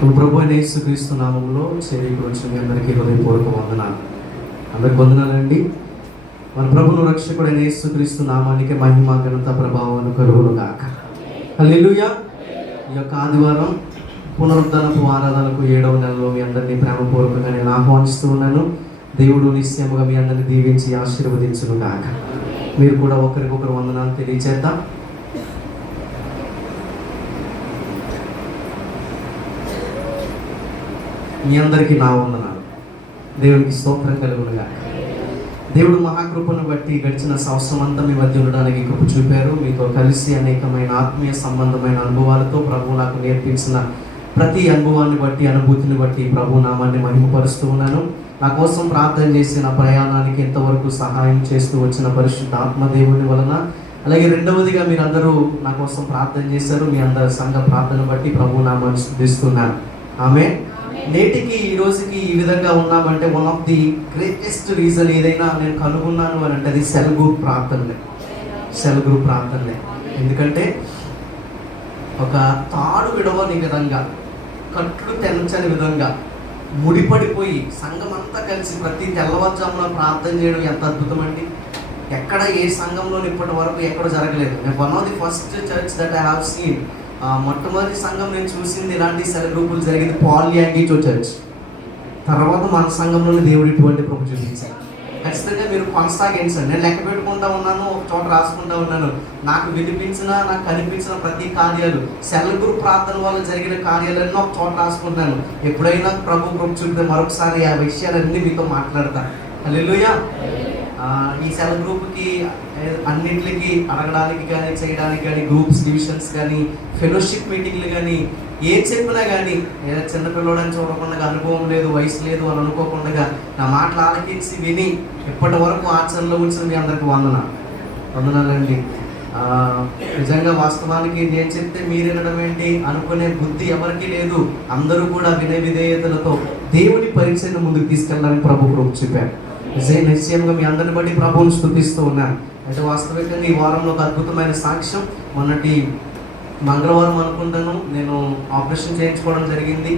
ప్రభు అయిన యేసుక్రీస్తు నామములో చేరికి వచ్చిన మీ అందరికీ హృదయపూర్వక వందనాలు. అందరికి వందనాలండి. మన ప్రభువును రక్షకుడైన యేసుక్రీస్తు నామానికి మహిమ ఘనత ప్రభావం కలుగును గాక. హల్లెలూయా. ఈ యొక్క ఆదివారం పునరుద్ధరణపు ఆరాధనకు 7వ నెలలో మీ అందరినీ ప్రేమపూర్వకంగా నేను ఆహ్వానిస్తూ ఉన్నాను. దేవుడు నిశ్చయముగా మీ అందరినీ దీవించి ఆశీర్వదించును గాక. మీరు కూడా ఒకరికొకరు వందనాలు తెలియచేద్దాం. మీ అందరికీ నా వందనాలు. దేవునికి స్తోత్రం కలుగును గాక. దేవుడు మహాకృపను బట్టి గడిచిన సంవత్సరం అంతా మీ మధ్య ఉండడానికి కృప చూపారు. మీతో కలిసి అనేకమైన ఆత్మీయ సంబంధమైన అనుభవాలతో ప్రభు నాకు నేర్పించిన ప్రతి అనుభవాన్ని బట్టి, అనుభూతిని బట్టి ప్రభు నామాన్ని మహిమపరుస్తూ ఉన్నాను. నా కోసం ప్రార్థన చేసి నా ప్రయాణానికి ఎంతవరకు సహాయం చేస్తూ వచ్చిన పరిశుద్ధ ఆత్మదేవుని వలన, అలాగే రెండవదిగా మీరందరూ నా కోసం ప్రార్థన చేశారు. మీ అందరి సంఘ ప్రార్థన బట్టి ప్రభు నామాన్ని స్తుతిస్తున్నాను. ఆమేన్. నేటికి ఈ రోజుకి ఈ విధంగా ఉన్నామంటే one of the greatest reason ఏదైనా నేను కనుగొన్నాను అని అంటే అది సెల్ గ్రూప్ ప్రార్థనలే. ఎందుకంటే ఒక తాడు విడవని విధంగా, కట్లు తెంచని విధంగా ముడిపడిపోయి సంఘం అంతా కలిసి ప్రతి తెల్లవారుజామున ప్రార్థన చేయడం ఎంత అద్భుతం అండి. ఎక్కడ ఏ సంఘంలో ఇప్పటి వరకు ఎక్కడ జరగలేదు. One of the first church that I have seen, మొట్టమొదటి సంఘం నేను చూసింది ఇలాంటి సెల్ గ్రూపులు జరిగింది పాల్ యాంగిటో చర్చ్. తర్వాత మన సంఘంలోనే దేవుడు ఇటువంటి ప్రభు చూపించారు. ఖచ్చితంగా మీరు కొనసాగించండి. నేను లెక్క పెట్టుకుంటా ఉన్నాను, ఒక చోట రాసుకుంటా ఉన్నాను. నాకు వినిపించిన, నాకు కనిపించిన ప్రతి కార్యాలు, సెల్ గ్రూప్ ప్రార్థన వల్ల జరిగిన కార్యాలన్నీ ఒక చోట రాసుకుంటాను. ఎప్పుడైనా ప్రభు కృప చూపితే మరొకసారి ఆ విషయాలన్నీ మీతో మాట్లాడతాను. హల్లెలూయా. ఈ సెల్ గ్రూప్కి అన్నింటికి అడగడానికి కానీ, చేయడానికి కానీ, గ్రూప్స్ డివిజన్స్ కానీ, ఫెలోషిప్ మీటింగ్లు కానీ, ఏం చెప్పినా కానీ ఏదో చిన్నపిల్లడని చూడకుండా, అనుభవం లేదు, వయసు లేదు అని అనుకోకుండా నా మాటలు ఆలకించి విని ఇప్పటి వరకు ఆచరణలో ఉంచిన మీ అందరికి వందనాలండి. నిజంగా వాస్తవానికి నేను చెప్తే మీరు వినడం ఏంటి అనుకునే బుద్ధి ఎవరికి లేదు. అందరూ కూడా వినయ విధేయతలతో దేవుని పరిచయం ముందుకు తీసుకెళ్ళడానికి ప్రభు కృప చూపారు. నిశ్చయంగా మీ అందరిని బట్టి ప్రభువుని స్తుతిస్తూ ఉన్నాను. అయితే వాస్తవికంగా ఈ వారంలో ఒక అద్భుతమైన సాక్ష్యం. మొన్నటి మంగళవారం అనుకుంటాను, నేను ఆపరేషన్ చేయించుకోవడం జరిగింది.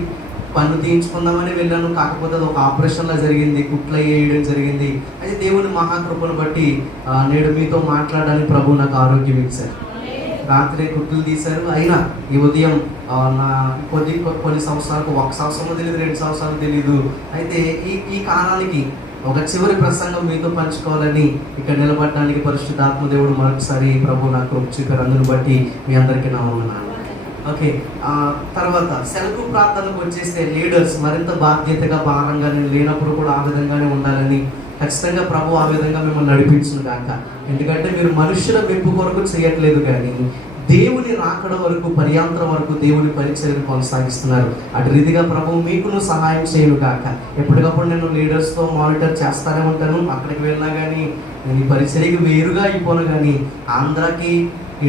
పన్ను తీయించుకుందామని వెళ్ళాను, కాకపోతే అది ఒక ఆపరేషన్లా జరిగింది, కుట్లు వేయడం జరిగింది. అయితే దేవుని మహాకృపను బట్టి నేడు మీతో మాట్లాడడానికి ప్రభు నాకు ఆరోగ్యం ఇచ్చారు. రాత్రి కుట్లు తీశారు. అయినా ఈ ఉదయం నా కొన్ని సంవత్సరాలకు, 1 సంవత్సరం తెలియదు, 2 సంవత్సరాలు తెలీదు. అయితే ఈ కాలానికి ఒక చివరి ప్రసంగం మీతో పంచుకోవాలని ఇక్కడ నిలబడడానికి పరిశుద్ధాత్మ దేవుడు మరొకసారి ప్రభు నాకు కృప చూపారు. అందుని బట్టి మీ అందరికీ నా వందనాలు. ఓకే, తర్వాత సెల్ గ్రూప్ ప్రార్థనకు వచ్చేస్తే లీడర్స్ మరింత బాధ్యతగా, భారంగా, నేను లేనప్పుడు కూడా ఆ విధంగానే ఉండాలని ఖచ్చితంగా ప్రభు ఆ విధంగా మిమ్మల్ని నడిపించును గాక. ఎందుకంటే మీరు మనుషుల మెప్పు కొరకు చేయట్లేదు, కానీ దేవుని రాకడ వరకు, పర్యాంతరం వరకు దేవుని పరిచర్యను కొనసాగిస్తున్నారు. అటు రీతిగా ప్రభు మీకును సహాయం చేయను గాక. ఎప్పటికప్పుడు నేను లీడర్స్తో మానిటర్ చేస్తూనే ఉంటాను. అక్కడికి వెళ్ళినా కానీ నేను ఈ పరిచర్యకి వేరుగా అయిపోను, కానీ ఆంధ్రాకి,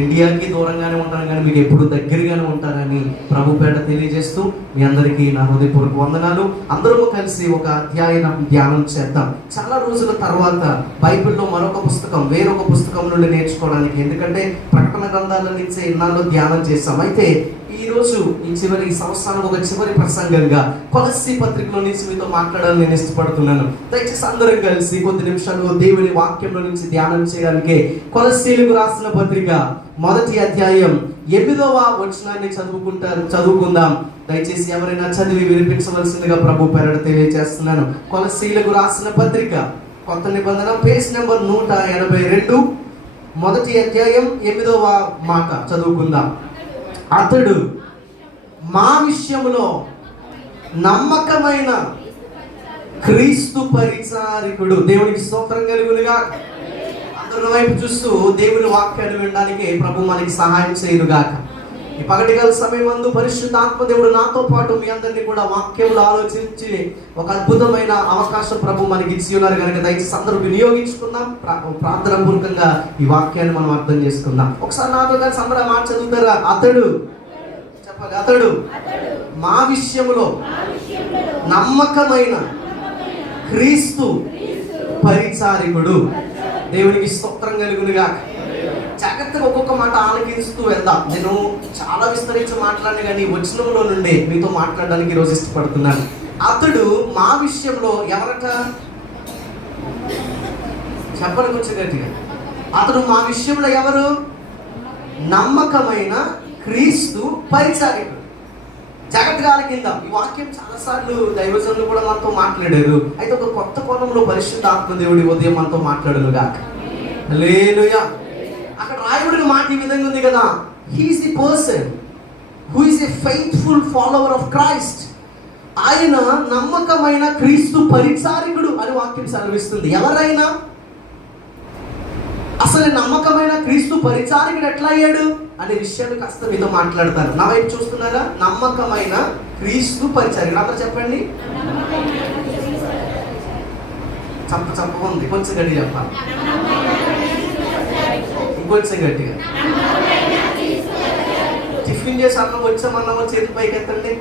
ఇండియాకి దూరంగానే ఉంటాను, కానీ మీకు ఎప్పుడు దగ్గరగానే ఉంటారని ప్రభు పేట తెలియజేస్తూ మీ అందరికీ నా హృదయపూర్వక వందనాలు. అందరూ కలిసి ఒక అధ్యాయం ధ్యానం చేద్దాం. చాలా రోజుల తర్వాత బైబిల్లో మరొక పుస్తకం, వేరొక పుస్తకం నుండి నేర్చుకోవడానికి. ఎందుకంటే ప్రకటన గ్రంథాల నుంచి ఇన్నాళ్ళు ధ్యానం చేస్తాం. అయితే ఈరోజు ఈ సంవత్సరానికి ఒక చివరి ప్రసంగంగా కొలస్సీ పత్రికలో నుంచి మీతో మాట్లాడాలని నేను ఇష్టపడుతున్నాను. దయచేసి అందరం కలిసి కొద్ది నిమిషాలు దేవుని వాక్యంలో నుంచి ధ్యానం చేయడానికి కొలస్సీలకు రాసిన పత్రిక 1వ అధ్యాయం 8వ వచనాన్ని చదువుకుందాం. దయచేసి ఎవరైనా చదివి వినిపించవలసిందిగా ప్రభు పేరట తెలియజేస్తున్నాను. కొలస్సీలకు రాసిన పత్రిక, కొత్త నిబంధన, పేజ్ నెంబర్ 182, 1వ అధ్యాయం 8వ మాట చదువుకుందాం. అతడు మా విషయంలో నమ్మకమైన క్రీస్తు పరిచారికుడు. దేవునికి స్తోత్రం కలుగునుగా. అందరి వైపు చూస్తూ దేవుని వాక్యాన్ని వినడానికి ప్రభు మనకి సహాయం చేయునుగాక. ఈ పగటిగల సమయమందు పరిశుద్ధాత్మ దేవుడు నాతో పాటు మీ అందరినీ కూడా వాక్యంలో ఆలోచించి ఒక అద్భుతమైన అవకాశం ప్రభు మనకి ఇచ్చి ఉన్నారు కనుక దయచేసి అందరూ వినియోగించుకుందాం. ప్రార్థన పూర్వకంగా ఈ వాక్యాన్ని మనం అర్థం చేసుకుందాం. ఒకసారి నాతో కలిసి అందరూ మాట చదువుతారా? అతడు చెప్పాలి. అతడు మా విషయంలో నమ్మకమైన క్రీస్తు పరిచారికుడు. దేవునికి స్తోత్రం కలుగునుగా. జాగ్రత్తగా ఒక్కొక్క మాట ఆలకిస్తూ వెళ్దాం. నేను చాలా విస్తరించి మాట్లాడిన కానీ వచనంలో నుండి మీతో మాట్లాడడానికి ఈరోజు ఇష్టపడుతున్నాను. అతడు మా విషయంలో ఎవరట చెప్పడానికి వచ్చే గట్టిగా, అతడు మా విషయంలో ఎవరు? నమ్మకమైన క్రీస్తు పరిచారికుడు. జాగ్రత్తగా ఆలకిద్దాం. ఈ వాక్యం చాలాసార్లు దైవజనులు కూడా మనతో మాట్లాడారు. అయితే ఒక కొత్త కోణంలో పరిశుద్ధ ఆత్మదేవుడి ఉదయం మనతో మాట్లాడను గాక. హల్లెలూయా. అక్కడ రాయబడిన మాట ఈ విధంగా ఉంది కదా, he is the person who is a faithful follower of Christ. ఆయన నమ్మకమైన క్రీస్తు పరిచారికుడు అని వాక్యం సెలవిస్తుంది. ఎవరైనా అసలు నమ్మకమైన క్రీస్తు పరిచారికుడు ఎట్లా అయ్యాడు అనే విషయాన్ని కాస్త మీతో మాట్లాడతారు. నా వైపు చూస్తున్నారా? నమ్మకమైన క్రీస్తు పరిచారికుడు. అందరూ చెప్పండి. చప్ప ఉంది, కొంచెం గట్టిగా చెప్పాలి, ఇంకొంచెం గట్టిగా. టిఫిన్ చేసి అన్నం వచ్చామన్నామో చేతి పైకి ఎత్తండి.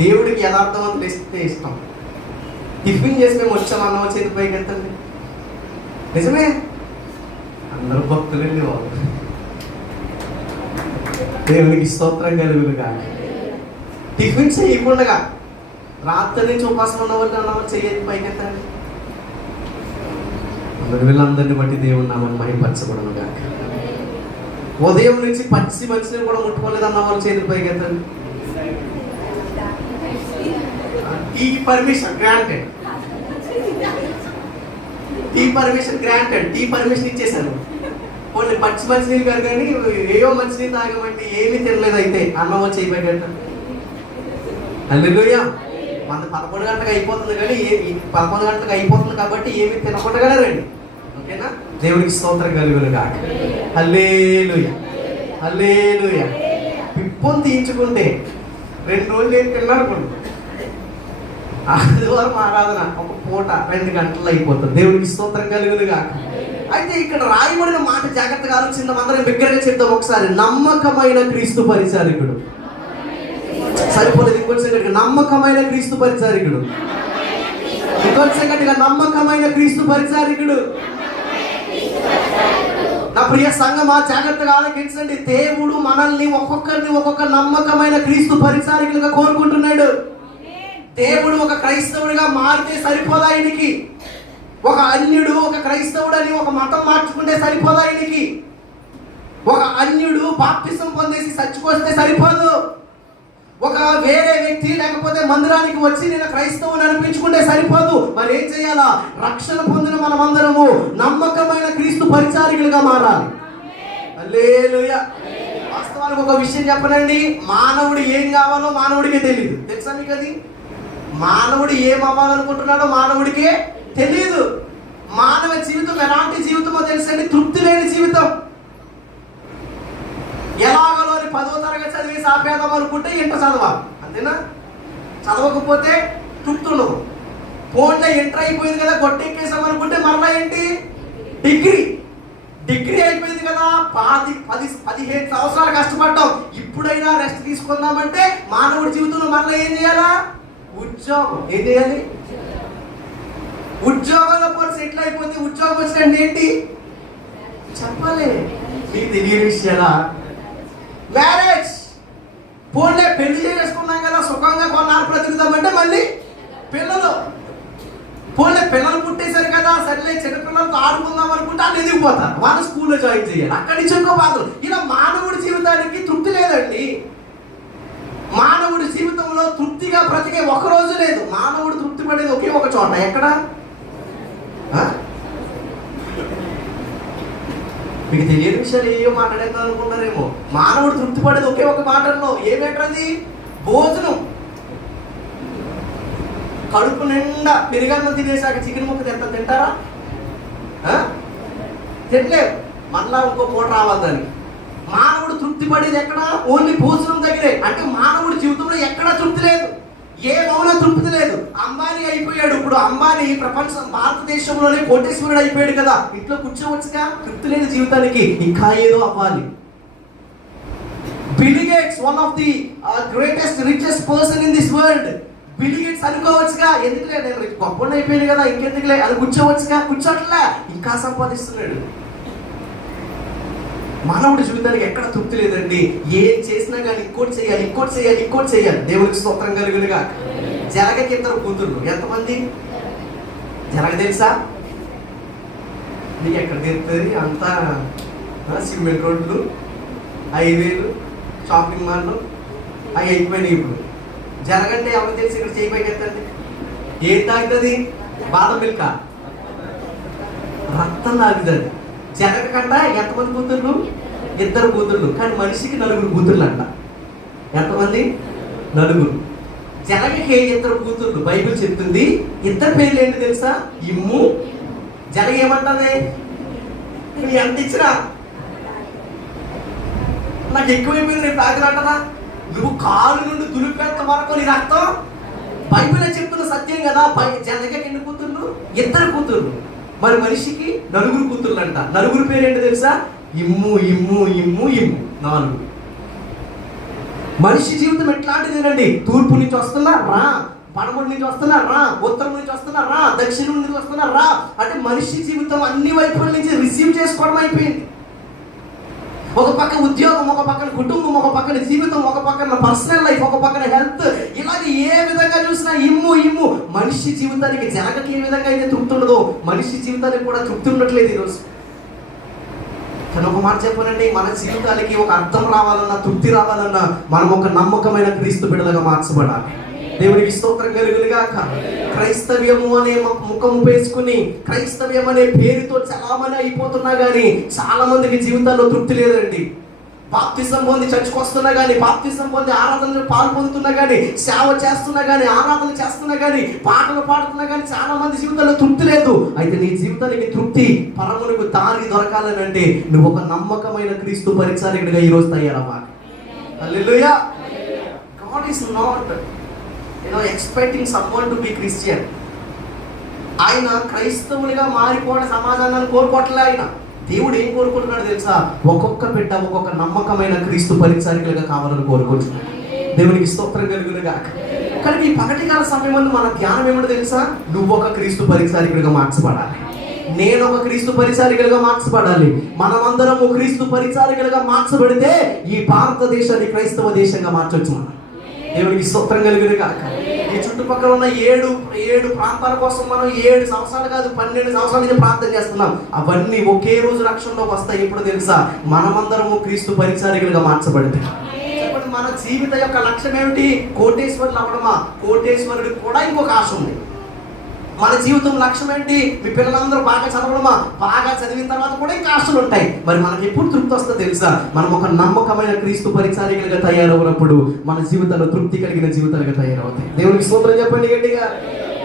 దేవుడికి యథార్థవంతులు ఇస్తే ఇష్టం. టిఫిన్ చేసి మేము వచ్చామన్నామో చేతి పైకి ఎత్తండి. నిజమే, అందరూ భక్తులండి వాళ్ళు. దేవునికి స్తోత్రం కలుగును కాదు. టిఫిన్ చేయకుండా రాత్రి నుంచి ఉపాసం ఉన్నవాళ్ళు అన్నామో చెయ్యి పైకి ఎత్తండి. వీళ్ళందరినీ బట్టి దేవుడు నామని మహిమపరచబడును కాక. ఉదయం నుంచి పచ్చి మంచిని కూడా ముట్టుకోలేదు అన్న వాళ్ళు చేతులు పైకి ఎత్తండి. Tea permission granted, tea permission ఇచ్చేసాను. కొన్ని పచ్చి మంచినీళ్ళు కాదు కానీ ఏవో మంచినీళ్ళు తాగమంటే ఏమీ తినలేదు. అయితే అన్నం వచ్చి అయిపోయాక హల్లెలూయా. మన 11 గంటలకు అయిపోతుంది కానీ 11 గంటలకు అయిపోతుంది కాబట్టి ఏమీ తినకుండానే రండి. ఓకేనా? దేవునికి స్తోత్రం కలుగును కాక. హల్లెలూయా, హల్లెలూయా. పిప్పొని తీయించుకుంటే 2 రోజులు ఏం తిన్నారనుకోండి, ఆదివారం ఆరాధన ఒక పూట 2 గంటలు అయిపోతుంది. దేవునికి స్తోత్రం కలుగును కాక. అయితే ఇక్కడ రాయబడిన మాట జాగ్రత్తగా ఆలోచిద్దాం. అందరం బిగ్గరగా చెప్తాం ఒకసారి. నమ్మకమైన క్రీస్తు పరిచారికుడు. సరిపోలేదు, ఇంకొంచెం గట్టిగా. నమ్మకమైన క్రీస్తు పరిచారికుడు. ఇంకొంచెం గట్టిగా. నమ్మకమైన క్రీస్తు పరిచారికుడు. నా ప్రియ సంఘమా, జాగ్రత్తగా ఆలోచించండి. దేవుడు మనల్ని ఒక్కొక్కరిని ఒక్కొక్క నమ్మకమైన క్రీస్తు పరిచారికులుగా కోరుకుంటున్నాడు. దేవుడు ఒక క్రైస్తవుడిగా మారితే సరిపోదా ఆయనకి? ఒక అన్యుడు ఒక క్రైస్తవుడు అని ఒక మతం మార్చుకుంటే సరిపోదా ఆయనకి? ఒక అన్యుడు బాప్తిసం పొందేసి చచ్చిపోతే సరిపోదు. ఒక వేరే వ్యక్తి లేకపోతే మందిరానికి వచ్చి నేను క్రైస్తవుని అనిపించుకుంటే సరిపోదు. మరి ఏం చేయాలా? రక్షణ పొందిన మనమందరము నమ్మకమైన క్రీస్తు పరిచారికులుగా మారాలి. హల్లెలూయా. వాస్తవానికి ఒక విషయం చెప్పనండి, మానవుడు ఏం కావాలో మానవుడికే తెలియదు. తెలుసా మీకు అది? మానవుడు ఏం అవ్వాలనుకుంటున్నాడో మానవుడికే తెలియదు. మానవ జీవితం ఎలాంటి జీవితమో తెలుసండి? తృప్తి లేని జీవితం. ఎలాగలో 10వ తరగతి చదివేసి ఆపేద్దాం అనుకుంటే ఇంటర్ చదవాలి, అంతేనా? చదవకపోతే తృప్తి ఉండదు. ఫోన్లో ఇంటర్ అయిపోయింది కదా, గొట్టెక్కేసాం అనుకుంటే మరలా ఏంటి? డిగ్రీ అయిపోయింది కదా, 15 సంవత్సరాలు కష్టపడ్డాం, ఇప్పుడైనా రెస్ట్ తీసుకుందామంటే మానవుడి జీవితంలో మరలా ఏం చేయాలా? ఉద్యోగం. ఏం చేయాలి? ఉద్యోగంలో పోయి సెటిల్ అయిపోతే ఉద్యోగం వచ్చినట్టు ఏంటి చెప్పాలి. మీకు తెలియని విషయాలా? మ్యారేజ్. ఫోన్లే పెళ్లి చేసుకున్నాం కదా, సుఖంగా కొన్నాళ్ళు బ్రతుకుతామంటే మళ్ళీ పిల్లలు. ఫోన్లే పిల్లలు పుట్టేశారు కదా, సర్లే చిన్నపిల్లలతో ఆడుకుందాం అనుకుంటే వాళ్ళు ఎదిగిపోతారు, వాళ్ళు స్కూల్లో జాయిన్ చేయాలి, అక్కడి నుంచి ఇంకో బాధలు. ఇలా మానవుడి జీవితానికి తృప్తి లేదండి. మానవుడి జీవితంలో తృప్తిగా బ్రతికే ఒక రోజు లేదు. మానవుడు తృప్తి పడేది ఒకే ఒక చోట. ఎక్కడ? మీకు తెలియని విషయాలు ఏవో మాట్లాడేద్దాం అనుకుంటారేమో. మానవుడు తృప్తి పడేది ఒకే ఒక మాటల్లో. ఏమేంటది? భోజనం. కడుపు నిండా పెరుగన్నం తినేసాక చికెన్ ముక్క తింటారా? తినలేవు, మళ్ళా ఇంకో పూట రావాలి దానికి. మానవుడు తృప్తి పడేది ఎక్కడ? ఓన్లీ భోజనం దగ్గరే. అంటే మానవుడి జీవితంలో ఎక్కడా తృప్తి లేదు, ఏ మౌన తృప్తి లేదు. అంబానీ అయిపోయాడు. ఇప్పుడు అంబానీ ప్రపంచం భారతదేశంలోనే కోటేశ్వరుడు అయిపోయాడు కదా, ఇంట్లో కూర్చోవచ్చుగా. తృప్తి లేని జీవితానికి ఇంకా ఏదో అవ్వాలి. Bill Gates, one of the greatest richest person in this world, Bill Gates అనుకోవచ్చుగా, ఎందుకులే నేను గొప్ప అయిపోయింది కదా ఇంకెందుకులే అది కూర్చోవచ్చుగా, కూర్చోట్లే, ఇంకా సంపాదిస్తున్నాడు. మానవుడి జీవితానికి ఎక్కడ తృప్తి లేదండి. ఏం చేసినా కానీ ఇంకోటి చేయాలి, ఇంకోటి చేయాలి, ఇంకోటి చేయాలి. దేవునికి స్తోత్రం కలుగునుగా. జలగకి ఇద్దరు కూతుర్లు. ఎంతమంది జలగ తెలుసా? నీకు ఎక్కడ తెలుస్తుంది? అంతా సిమెంట్ రోడ్లు, హైవేలు, షాపింగ్ మాల్లు అవి అయిపోయినాయి. ఇప్పుడు జరగంటే ఎవరు తెలిసి ఇక్కడ చేయి పైకి ఎత్తండి. ఏం తాగుతుంది? బాదం మిల్క, రక్తం తాగుతుంది. జరగ కంట ఎంతమంది కూతుర్లు? ఇద్దరు కూతుర్లు. కానీ మనిషికి 4 కూతుర్లు అంట. ఎంతమంది? 4. జనగకి ఇద్దరు కూతుర్లు. బైబిల్ చెప్తుంది. ఇద్దరు పేర్లు ఏంటి తెలుసా? ఇమ్ము. జనగ ఏమంటది? నువ్వు ఎంత ఇచ్చినా నాకు ఎక్కువైపోయింది, నేను తాగినట్టదా? నువ్వు కాలు నుండి దులిపేంత వరకు నీ రక్తం. బైబిల్ చెప్తున్న సత్యం కదా. జనగకి ఎన్ని కూతుర్లు? 2 కూతుర్లు. మరి మనిషికి 4 కూతుర్లు అంట. 4 పేరు ఏంటో తెలుసా? ఇమ్ము, ఇమ్ము, ఇమ్ము, ఇమ్ము. 4. మనిషి జీవితం ఎట్లాంటిదేనండి? తూర్పు నుంచి వస్తున్నా రా, పడమటి నుంచి వస్తున్నా రా, ఉత్తరం నుంచి వస్తున్నా రా, దక్షిణం నుంచి వస్తున్నా రా. అంటే మనిషి జీవితం అన్ని వైపుల నుంచి రిసీవ్ చేసుకోవడం అయిపోయింది. ఒక పక్క ఉద్యోగం, ఒక పక్కన కుటుంబం, ఒక పక్కన జీవితం, ఒక పక్కన పర్సనల్ లైఫ్, ఒక పక్కన హెల్త్, ఇలాగే ఏ విధంగా చూసినా ఇమ్ము ఇమ్ము. మనిషి జీవితానికి జనగకి ఏ విధంగా అయితే తృప్తి ఉండదో మనిషి జీవితానికి కూడా తృప్తి ఉండట్లేదు ఈరోజు. కానీ ఒక మాట చెప్పానండి, మన జీవితాలకి ఒక అర్థం రావాలన్నా, తృప్తి రావాలన్నా మనం ఒక నమ్మకమైన క్రీస్తు బిడ్డలుగా మార్చబడాలి. దేవునికి స్తోత్రం కలుగునుగాక. క్రైస్తవ్యము అనే ముఖము వేసుకుని క్రైస్తవ్యం అనే పేరుతో చాలామంది అయిపోతున్నా కానీ చాలా మందికి జీవితాల్లో తృప్తి లేదండి. బాప్తిసం పొంది చర్చకు వస్తున్నా కానీ, బాప్తిసం పొంది ఆరాధనలు పాల్పొందుతున్నా కానీ, సేవ చేస్తున్నా కానీ, ఆరాధన చేస్తున్నా కానీ, పాటలు పాడుతున్నా కానీ చాలా మంది జీవితంలో తృప్తి లేదు. అయితే నీ జీవితానికి తృప్తి, పరమునకు దారి దొరకాలని అంటే నువ్వు ఒక నమ్మకమైన క్రీస్తు పరిచారకుడిగా ఈరోజు తయారవ్వాలి. హల్లెలూయా. God is not expecting someone to be Christian. ఆయన క్రైస్తవులుగా మారిపోవడం సమాధానాన్ని కోరుకోవట్లే. ఆయన దేవుడు ఏం కోరుకుంటున్నాడు తెలుసా? ఒక్కొక్క బిడ్డ ఒక్కొక్క నమ్మకమైన క్రీస్తు పరిచారికులుగా కావాలని కోరుకుంటున్నాడు. దేవునికి స్తోత్రం కలుగునుగాక. కానీ ఈ పగటికాల సమయంలో మన ధ్యానం ఏమిటో తెలుసా? నువ్వు ఒక క్రీస్తు పరిచారికులుగా మార్చబడాలి, నేను ఒక క్రీస్తు పరిచారికులుగా మార్చబడాలి. మనమందరము క్రీస్తు పరిచారికులుగా మార్చబడితే ఈ భారతదేశాన్ని క్రైస్తవ దేశంగా మార్చొచ్చు మనం. దేవునికి స్తోత్రం కలుగునుగాక. ఈ చుట్టుపక్కల ఉన్న 7 ప్రాంతాల కోసం మనం 7 సంవత్సరాలు కాదు 12 సంవత్సరాల నుంచి ప్రార్థన చేస్తున్నాం. అవన్నీ ఒకే రోజు రక్షణలోకి వస్తాయి. ఇప్పుడు తెలుసా? మనమందరము క్రీస్తు పరిచారికులుగా మార్చబడితే. చెప్పండి, మన జీవిత యొక్క లక్ష్యం ఏమిటి? కోటేశ్వరులు అవ్వడమా? కోటేశ్వరుడికి కూడా ఇంకొక ఆశ ఉంది. మన జీవితం లక్ష్యం ఏంటి? మీ పిల్లలందరూ బాగా చదవడమా? బాగా చదివిన తర్వాత కూడా ఇంకా ఆశలు ఉంటాయి. మరి మనకి ఎప్పుడు తృప్తి వస్తుందో తెలుసా? మనం ఒక నమ్మకమైన క్రీస్తు పరిచారికులుగా తయారవునప్పుడు మన జీవితంలో తృప్తి కలిగిన జీవితాలుగా తయారవుతాయి. దేవునికి స్తోత్రం చెప్పండి గట్టిగా.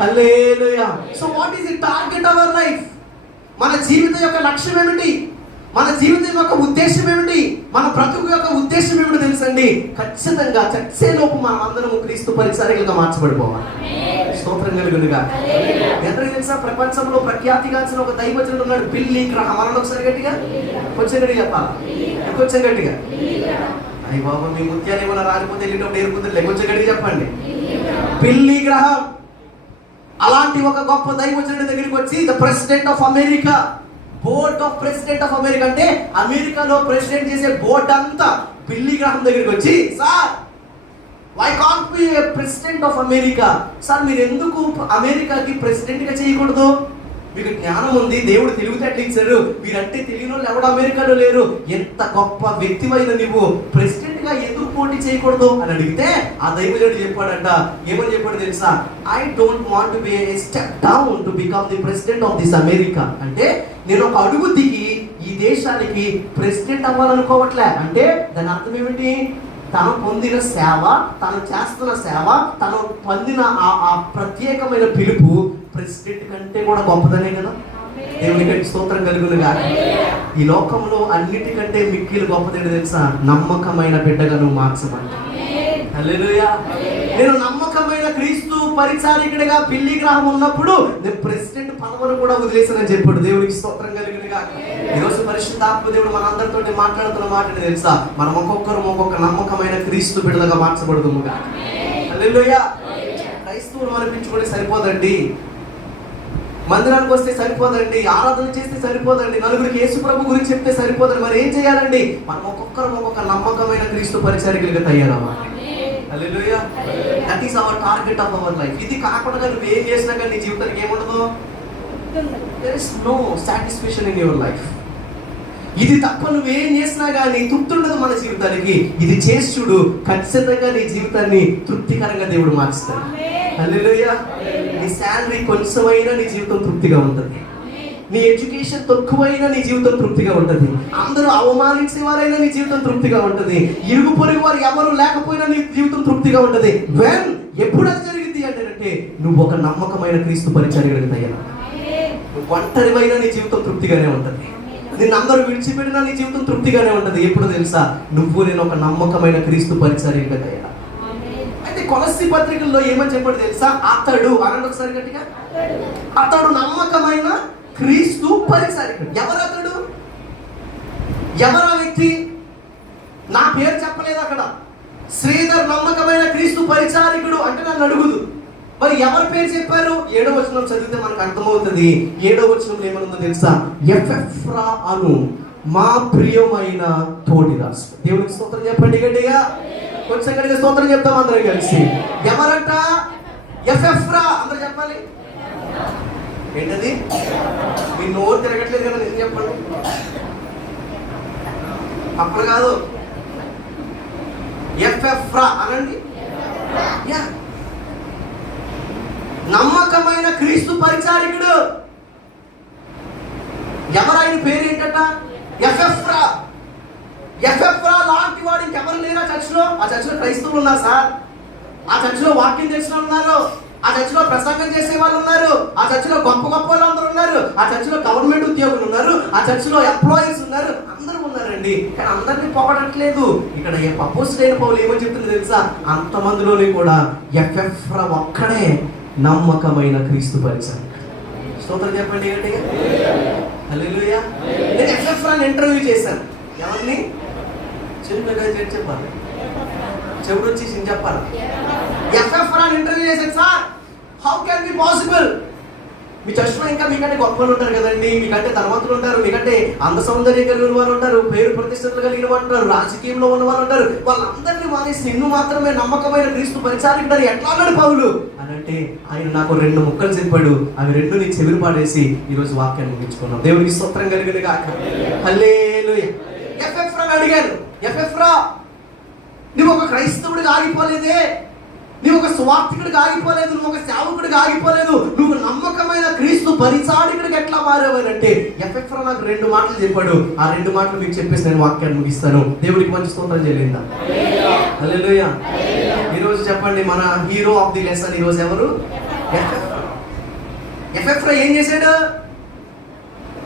Hallelujah. So what is the target of our life? మన జీవితం యొక్క లక్ష్యం ఏమిటి? మన జీవితం యొక్క ఉద్దేశం ఏమిటి? మన బ్రతుకు యొక్క ఉద్దేశం ఏమిటో తెలుసండి. ఖచ్చితంగా చచ్చేలోపు మనం అందరము క్రీస్తు పరిచారికులుగా మార్చబడిపోవాలి. స్తోత్రం కలుగునుగా. ఎందరికి తెలుసా? ప్రపంచంలో ప్రఖ్యాతిగాంచిన ఒక దైవజనుడు ఉన్నాడు, బిల్లీ గ్రహాం. అన్న ఒకసారి గట్టిగా, కొంచెం గట్టిగా చెప్పాలా? కొంచెం గట్టిగా. అయ్యి బాబా, మీ ముత్యాలు ఏమైనా రాలిపోతే వెళ్ళేటప్పుడు ఏరుకుంటే కొంచెం గట్టిగా చెప్పండి. బిల్లీ గ్రహాం అలాంటి ఒక గొప్ప దైవజనుడి దగ్గరికి వచ్చి, the president of America, board of president of America, అంటే అమెరికాలో ప్రెసిడెంట్ చేసే బోర్డు అంతా బిల్లీ గ్రహాం దగ్గరికి వచ్చి, sir why can't be president of America? Sir మీరు ఎందుకు అమెరికాకి ప్రెసిడెంట్గా చేయకూడదు? మీకు జ్ఞానం ఉంది, దేవుడు తెలివితేటలు ఇచ్చారు, మీరంటే తెలియని వాళ్ళు ఎవడు అమెరికాలో లేరు, ఎంత గొప్ప వ్యక్తివైన నువ్వు ప్రెసిడెంట్గా ఎందుకు పోటీ చేయకూడదు అని అడిగితే ఆ దైవజనుడు చెప్పాడంట. ఏమని చెప్పాడు తెలుసా? I don't want to be A step down to become the president of this America. అంటే నేను ఒక అడుగు దిగి ఈ దేశానికి ప్రెసిడెంట్ అవ్వాలనుకోవట్లే. అంటే దాని అర్థం ఏమిటి? తను పొందిన సేవ, తను చేస్తున్న సేవ, తను పొందిన ఆ ప్రత్యేకమైన పిలుపు ప్రెసిడెంట్ కంటే కూడా గొప్పదనే కదా. దేవునికి స్తోత్రం కలుగునుగా. ఈ లోకంలో అన్నిటికంటే మిక్కిలు గొప్పదేంటి తెలుసా? నమ్మకమైన బిడ్డగా నువ్వు మార్చబడ్డా. హల్లెలూయా. నేను నమ్మకమైన క్రీస్తు పరిచారికుడిగా బిల్లీ గ్రహాం ఉన్నప్పుడు నేను ప్రెసిడెంట్ పదవిని కూడా వదిలేసానని చెప్పాడు. దేవునికి స్తోత్రం కలుగునుగా. ఈరోజు పరిశుద్ధాత్మ దేవుడు మనందరితో మాట్లాడుతున్న మాట తెలుసా? మనం ఒక్కొక్క నమ్మకమైన క్రీస్తు బిడ్డలుగా మార్చబడుతుందిగా. హల్లెలూయా. క్రైస్తవులు అనిపించుకుంటే సరిపోదండి, మందిరానికి వస్తే సరిపోదండి, ఆరాధన చేస్తే సరిపోదండి, నలుగురికి యేసు ప్రభు గురించి చెప్తే సరిపోదండి. మరి ఏం చేయాలండి? మనం ఒక్కొక్కరు ఒక్కొక్క నమ్మకమైన క్రీస్తు పరిచారికులుగా తయారవ్వాలి. Hallelujah. That is our target of our life. ఇది కాకుండా నువ్వు ఏం చేసినా కానీ నీ జీవితానికి ఏముండదు. There is no satisfaction in your life. ఇది తప్ప నువ్వేం చేసినా కానీ తృప్తి ఉండదు మన జీవితానికి. ఇది చేసి చూడు, ఖచ్చితంగా నీ జీవితాన్ని తృప్తికరంగా దేవుడు మార్చుతాడు. హల్లెలూయా. నీ శాలరీ కొంచెమైనా నీ జీవితం తృప్తిగా ఉంటుంది. నీ ఎడ్యుకేషన్ తక్కువైనా నీ జీవితం తృప్తిగా ఉంటుంది. అందరూ అవమానించేవారైనా నీ జీవితం తృప్తిగా ఉంటుంది. ఇరుగు పొరుగు వారు ఎవరు లేకపోయినా నీ జీవితం తృప్తిగా ఉంటుంది. వెన్ ఎప్పుడు అది జరిగింది అంటే నువ్వు ఒక నమ్మకమైన క్రీస్తు పరిచర్యకు తయారు. నువ్వు ఒంటరివైనా నీ జీవితం తృప్తిగానే ఉంటుంది. నిన్ను అందరూ విడిచిపెట్టినా నీ జీవితం తృప్తిగానే ఉంటుంది. ఎప్పుడు తెలుసా? నువ్వు నేను ఒక నమ్మకమైన క్రీస్తు పరిచర్యకు తయారు. అయితే కొలస్సీ పత్రికల్లో ఏమని చెప్పాడు తెలుసా? అతడు అనండి ఒకసారి గట్టిగా, అతడు నమ్మకమైన క్రీస్తు పరిచారికుడు. ఎవరు అతడు? ఎవరు ఆ వ్యక్తి? నా పేరు చెప్పలేదు అక్కడ. శ్రీధర్ నమ్మకమైన క్రీస్తు పరిచారికుడు అంటే నన్ను అడుగుదు. మరి ఎవరి పేరు చెప్పారు? 7వ వచనం చదివితే మనకు అర్థమవుతుంది. 7వ వచనంలో ఏమనుందో తెలుసా? ఎపెఫ్రా అను మా ప్రియమైన తోటిదాసు. దేవునికి స్తోత్రం చెప్పండి గట్టిగా. కొంచెం గట్టిగా స్తోత్రం చెప్తాం అందరం కలిసి. ఎవరంట? ఎపెఫ్రా. అందరూ చెప్పాలి. ఏంటది? మీ నోరు తిరగట్లేదు కదా, నిజం చెప్పండి. అప్పుడు కాదు, ఎపెఫ్రా అనండి. నమ్మకమైన క్రీస్తు పరిచారికుడు. ఎవరైన పేరు ఏంటట? ఎపెఫ్రా. ఎపెఫ్రా లాంటి వాడు ఇంకెవరు లేరా చర్చిలో? ఆ చర్చిలో క్రైస్తవులు ఉన్నారు సార్. ఆ చర్చిలో వాక్యం తెలిసిన ఉన్నారు. ఆ చర్చిలో ప్రసంగం చేసే వాళ్ళు ఉన్నారు. ఆ చర్చిలో గొప్ప గొప్ప వాళ్ళు అందరూ ఉన్నారు. ఆ చర్చిలో గవర్నమెంట్ ఉద్యోగులు ఉన్నారు. ఆ చర్చిలో ఎంప్లాయీస్ ఉన్నారు. అందరూ ఉన్నారండి. కానీ అందరినీ పొగడట్లేదు. ఇక్కడ అపోస్తలుడైన పౌలు ఏమని చెప్తుంది తెలుసా? అంతమందిలోని కూడా ఎపెఫ్రా ఒక్కడే నమ్మకమైన క్రీస్తు పరిచారికుడు. స్తోత్రం చెప్పండి ఏంటి? హల్లెలూయా. నేను ఎపెఫ్రాని ఇంటర్వ్యూ చేశాను. ఎవరిని? చిన్నగా చెప్పాలి, చెవుడు వచ్చి చెప్పాలి. ఎపెఫ్రాని ఇంటర్వ్యూ చేశాను sir. How can be possible? మీ చర్చలో ఇంకా మీకంటే గొప్పలు ఉంటారు కదండి, మీకంటే ధనవంతులు ఉంటారు, మీకంటే అంద సౌందర్యం కలిగిన వారు ఉంటారు, పేరు ప్రతిష్టలు కలిగిన వారు ఉంటారు, రాజకీయంలో ఉన్న వారు ఉంటారు. వాళ్ళందరినీ మానేసి నిన్ను మాత్రమే నమ్మకమైన క్రీస్తు పరిచారికుడు ఎట్లా అన్నాడు పౌలు అని అంటే ఆయన నాకు 2 ముక్కలు చెప్పాడు. అవి 2 నీ చెవిని పాడేసి ఈరోజు వాక్యాన్ని ముగించుకున్నాం. దేవునికి స్తోత్రం కలిగిన గాక. హల్లెలూయా. ఎపెఫ్రాని అడిగాను, ఎపెఫ్రా నువ్వు ఒక క్రైస్తవుడిగా ఆగిపోలేదే, నువ్వు ఒక స్వార్థికుడిగా ఆగిపోలేదు, నువ్వు ఒక సేవకుడిగా ఆగిపోలేదు, నువ్వు నమ్మకమైన క్రీస్తు పరిచారికుడికి ఎట్లా మారేవారంటే ఎపెఫ్రా నాకు 2 మాటలు చెప్పాడు. ఆ 2 మాటలు మీకు చెప్పేసి నేను వాక్యాన్ని ముగిస్తాను. దేవుడికి మంచి స్తోత్రం చేయలేదా? హల్లెలూయా. ఈరోజు చెప్పండి, మన హీరో ఆఫ్ ది లెసన్ ఈరోజు ఎవరు? ఎపెఫ్రా ఏం చేశాడు?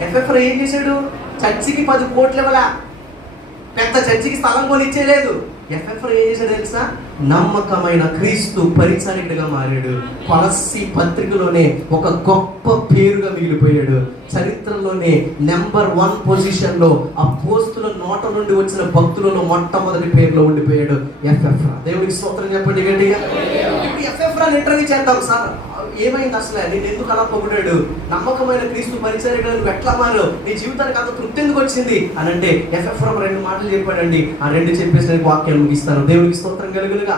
ఎపెఫ్రా ఏం చేశాడు? చర్చికి 10 కోట్లు ఇవ్వలా, పెద్ద చర్చికి స్థలం కొనిచ్చేయలేదు. ఎపెఫ్రా ఏం చేశాడు తెలుసా? నమ్మకమైన క్రీస్తు పరిచారికుడిగా మారాడు. కొలస్సీ పత్రికలోనే ఒక గొప్ప పేరుగా మిగిలిపోయాడు. చరిత్రలోనే నెంబర్ 1 పొజిషన్లో అపోస్తుల నోట నుండి వచ్చిన భక్తులలో మొట్టమొదటి పేరులో ఉండిపోయాడు ఎపెఫ్రా. దేవుడికి స్తోత్రం చెప్పండి గట్టిగా. ఇప్పుడు ఎపెఫ్రాని ఇంటర్వ్యూ చేద్దాం సార్. ఏమైంది అసలు? నేను ఎందుకు అలా పొగిడాడు? నమ్మకమైన క్రీస్తు పరిచారికుడు నువ్వు ఎట్లా మారు? నీ జీవితానికి అంత తృప్తి ఎందుకు వచ్చింది అని అంటే ఎపెఫ్రా 2 మాటలు చెప్పాడండి. ఆ 2 చెప్పేసి నేను వాక్యాలు ముగిస్తాను. దేవుడికి స్తోత్రం కలుగునుగా.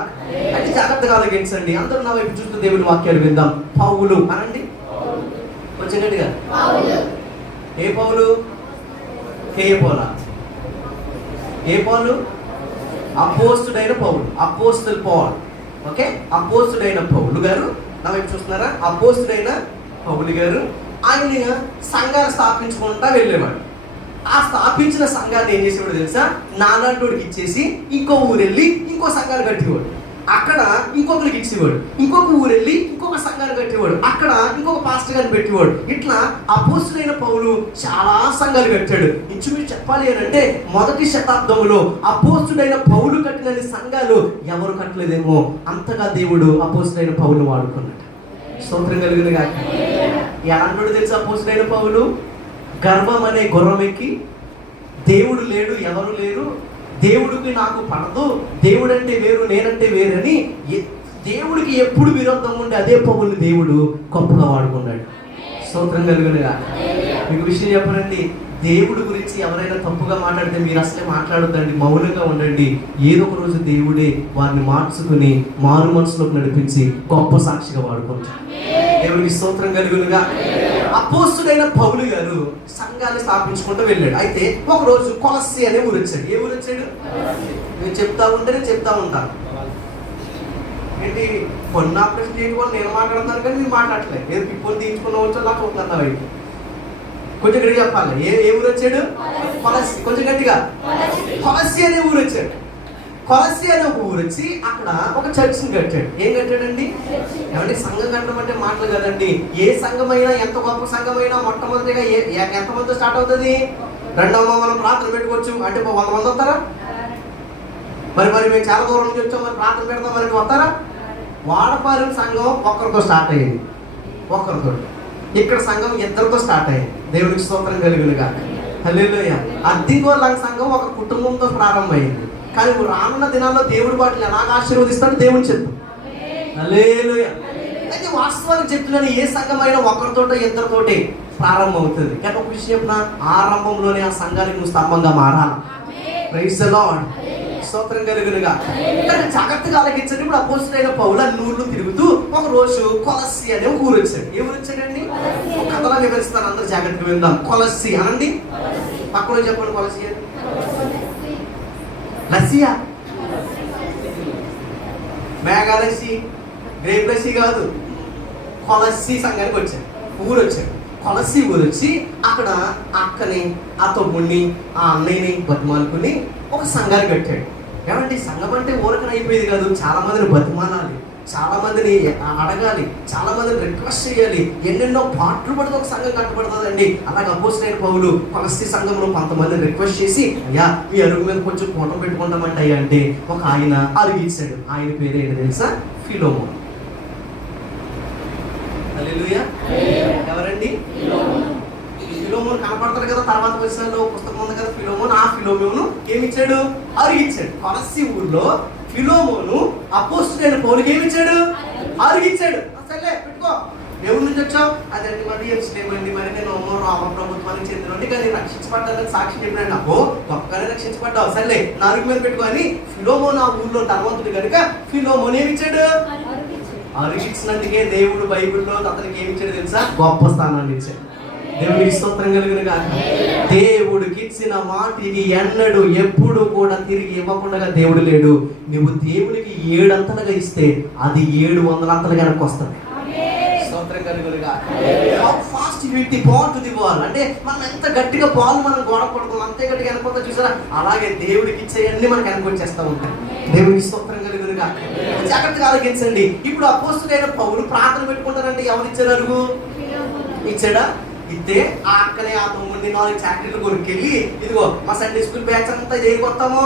అంటే జాగ్రత్తగా ఆలోచించండి. అందరూ నా వైపు చూస్తూ దేవుని వాక్యాలు విందాం. పౌలు అనండి కొంచెం గట్టిగా. ఏ పౌలు? ఏ పౌలా? ఏ పౌలు? అపోస్తుడైన పౌలు, అపోస్తల్ పౌల్. ఓకే, అపోస్తుడైన పౌలు గారు నా వైపు చూస్తున్నారా? అపోస్తుడైన పౌలు గారు ఆయన సంఘాలు స్థాపించుకుంటా వెళ్ళేవాడు. ఆ స్థాపించిన సంఘాన్ని ఏం చేసేవాడు తెలుసా? నానాటోడికి ఇచ్చేసి ఇంకో ఊరు వెళ్ళి ఇంకో సంఘాలు కట్టేవాడు. అక్కడ ఇంకొకరికి ఇచ్చేవాడు. ఇంకొక ఊరు వెళ్ళి ఇంకొక సంఘాన్ని కట్టేవాడు. అక్కడ ఇంకొక పాస్టర్ గారిని పెట్టేవాడు. ఇట్లా అపోస్తుడైన పౌలు చాలా సంఘాలు కట్టాడు. ఇంచుమించు చెప్పాలి అని అంటే 1వ శతాబ్దంలో అపోస్తుడైన పౌలు కట్టిన సంఘాలు ఎవరు కట్టలేదేమో అంతగా దేవుడు అపోస్తుడైన పౌలు వాడుకున్నాడు. స్తోత్రం కలిగిన గాక. ఎలాంటి తెలుసు అపోస్తుడైన పౌలు? గర్వం అనే గుర్రం ఎక్కి దేవుడు లేడు, ఎవరు లేరు, దేవుడికి నాకు పడదు, దేవుడు అంటే వేరు నేనంటే వేరని దేవుడికి ఎప్పుడు విరోధం ఉండి అదే పౌలుని దేవుడు గొప్పగా వాడుకున్నాడు. స్తోత్రం కలుగునుగా. మీకు విషయం చెప్పనండి, దేవుడి గురించి ఎవరైనా తప్పుగా మాట్లాడితే మీరు అసలే మాట్లాడొద్దండి, మౌనంగా ఉండండి. ఏదో ఒక రోజు దేవుడే వారిని మార్చుకుని మారు మనసులోకి నడిపించి గొప్ప సాక్షిగా వాడుకుంటాడు. దేవుడికి స్తోత్రం కలుగునుగా. అపోస్తుడైన పౌలు గారు సంఘాన్ని స్థాపించుకుంటూ వెళ్ళాడు. అయితే ఒకరోజు కొలస్సీ అనే ఊరు వచ్చాడు. ఏ ఊరు వచ్చాడు? నేను చెప్తా ఉంటాను. ఏంటి కొన్ని ఆపరేషన్ చేయకుండా నేను మాట్లాడుతున్నాను కానీ మీరు మాట్లాడలేదు. ఏదో పిప్పులు తీయించుకున్న వచ్చో నాకు అవుతున్నా. కొంచెం గట్టిగా చెప్పాలి. ఏ ఊరు వచ్చాడు? కొలస్సీ. కొంచెం గట్టిగా. కొలస్సీ అనే ఊరు వచ్చాడు. కొలస్సీ అనే ఒక ఊరు వచ్చి అక్కడ ఒక చర్చిని కట్టాడు. ఏం కట్టాడండి? ఏమంటే సంఘం కట్టడం అంటే మాటలు కదండి. ఏ సంఘమైనా, ఎంత గొప్ప సంఘమైనా మొట్టమొదటిగా ఎంతమంది స్టార్ట్ అవుతుంది? రెండవ మనం ప్రార్థన పెట్టుకోవచ్చు అంటే 100 మంది వస్తారా? మరి మేము చాలా దూరం నుంచి వచ్చాం, మరి ప్రార్థన పెడతాం, మరి వస్తారా? వాడపాలెం సంఘం ఒక్కరితో స్టార్ట్ అయ్యింది, ఒక్కరితో. ఇక్కడ సంఘం ఇద్దరితో స్టార్ట్ అయ్యింది. దేవునికి స్తోత్రం కలుగునుగా. హల్లెలూయా. అద్దిగోళ్ళ సంఘం ఒక కుటుంబంతో ప్రారంభమైంది. కానీ రానున్న దినాల్లో దేవుడి వాటిని ఎలాగ ఆశీర్వదిస్తాడు దేవుని చెప్పు. హల్లెలూయా. అయితే వాస్తవానికి చెప్తున్నాను, ఏ సంఘమైనా ఒకరితోటో ఇద్దరితోటి ప్రారంభం అవుతుంది. కానీ ఒక విషయం చెప్పిన, ఆరంభంలోనే ఆ సంఘానికి నువ్వు స్తంభంగా మారాలి. Praise the lord. స్తోత్రం కలుగునుగా. కానీ జాగ్రత్తగా ఆలకించండి. ఇప్పుడు అపోస్తలుడైన పౌలు అన్ని ఊర్లు తిరుగుతూ ఒక రోజు కొలస్సీ అనే ఒక ఊరు వచ్చాడు. ఏ ఊరు వచ్చాడండి? ఒక కథలా వివరిస్తాను, అందరూ జాగ్రత్తగా విందాం. కొలస్సీ అనండి. పక్కన చెప్పండి. కొలస్సీ అని లస్సియా, మేఘాలస్సి, గ్రేప్లస్సి కాదు. కొలస్సీ సంఘానికి వచ్చాడు, ఊరు వచ్చాడు. కొలస్సీ ఊరు వచ్చి అక్కడ అక్కని, ఆ తమ్ముడిని, ఆ అన్నయ్యని బతిమాలుకుని ఒక సంఘాన్ని కట్టాడు. ఏమంటే సంఘం అంటే ఊరకన అయిపోయేది కాదు. చాలా మందిని బతిమాలాలి, చాలా మందిని అడగాలి, చాలా మందిని రిక్వెస్ట్ చేయాలి. ఎన్నెన్నో పాటలు పడితే ఒక సంఘం కట్టబడుతుందండి. అలాగే అపోస్తలుడైన పౌలు కొలస్సీ సంఘంలో కొంతమందిని రిక్వెస్ట్ చేసి, అయ్యా మీ అరుగు మీద కొంచెం కూటం పెట్టుకుంటామంటే అయ్యా అంటే ఒక ఆయన అరుగిచ్చాడు. ఆయన పేరు ఏంటి తెలుసా? ఫిలోమోన్. హల్లెలూయా. ఎవరండి? ఫిలోమోన్ కనపడతారు కదా, తర్వాత వచ్చిన పుస్తకం ఉంది కదా ఫిలోమోన్. ఆ ఫిలోమోను ఏమిచ్చాడు? అరుగిచ్చాడు. కొలస్సీ ఊర్లో ఫిలోమోను అపోస్తలుడైన పౌలుకి ఏమిచ్చాడు? అరుగిచ్చాడు. సరే పెట్టుకో, దేవుడి నుంచి వచ్చావు అదండి, మరి ఏమండి, మరి నేను రోమ ప్రభుత్వానికి చెందినండి కానీ రక్షించబడ్డానని సాక్షి చెప్పినాడు. నాకు గొప్పగానే రక్షించబడ్డావు, సర్లే నా అరుగు మీద పెట్టుకొని. ఫిలోమోన్ ఆ ఊర్లో ధనవంతుడు కనుక ఫిలోమోన్ ఏమిచ్చాడు? అరుగిచ్చినందుకే దేవుడు బైబిల్లో అతనికి ఏమిచ్చాడు తెలుసా? గొప్ప స్థానాన్ని ఇచ్చాడు. దేవుడికి స్తోత్రం కలుగునుగా. దేవుడికి ఇచ్చిన మాటికి ఎన్నడూ ఎప్పుడు కూడా తిరిగి ఇవ్వకుండా దేవుడు లేడు. నువ్వు దేవునికి 7 అంతలుగా ఇస్తే అది 700 అంతలుగా వెనక్కి వస్తుంది. స్తోత్రం కలుగునుగా. How fast you hit the ball to the ball. అంటే మనం ఎంత గట్టిగా బాల్ మనం గోడ కొడతాం అంతే గట్టిగా వెనకొస్తా. చూసారా? అలాగే దేవుడికి ఇచ్చేయన్నీ మనకు వెనక్కి వచ్చేస్తూ ఉంటాయి. దేవుడికి స్తోత్రం కలుగునుగా. జాగ్రత్తగా ఆలోచించండి. ఇప్పుడు అపోస్తలుడైన పౌలు ప్రార్థన పెట్టుకుంటారంటే ఎవరు ఇచ్చారు? అరుగు ఇచ్చాడా? ఇస్తే ఆ అక్కనే ఆ తమ్ముడిని 4 చాక్లెట్లు కొనుక్కెళ్ళి, ఇదిగో మా సండే స్కూల్ బ్యాచ్ అంతా చేయకొస్తాము,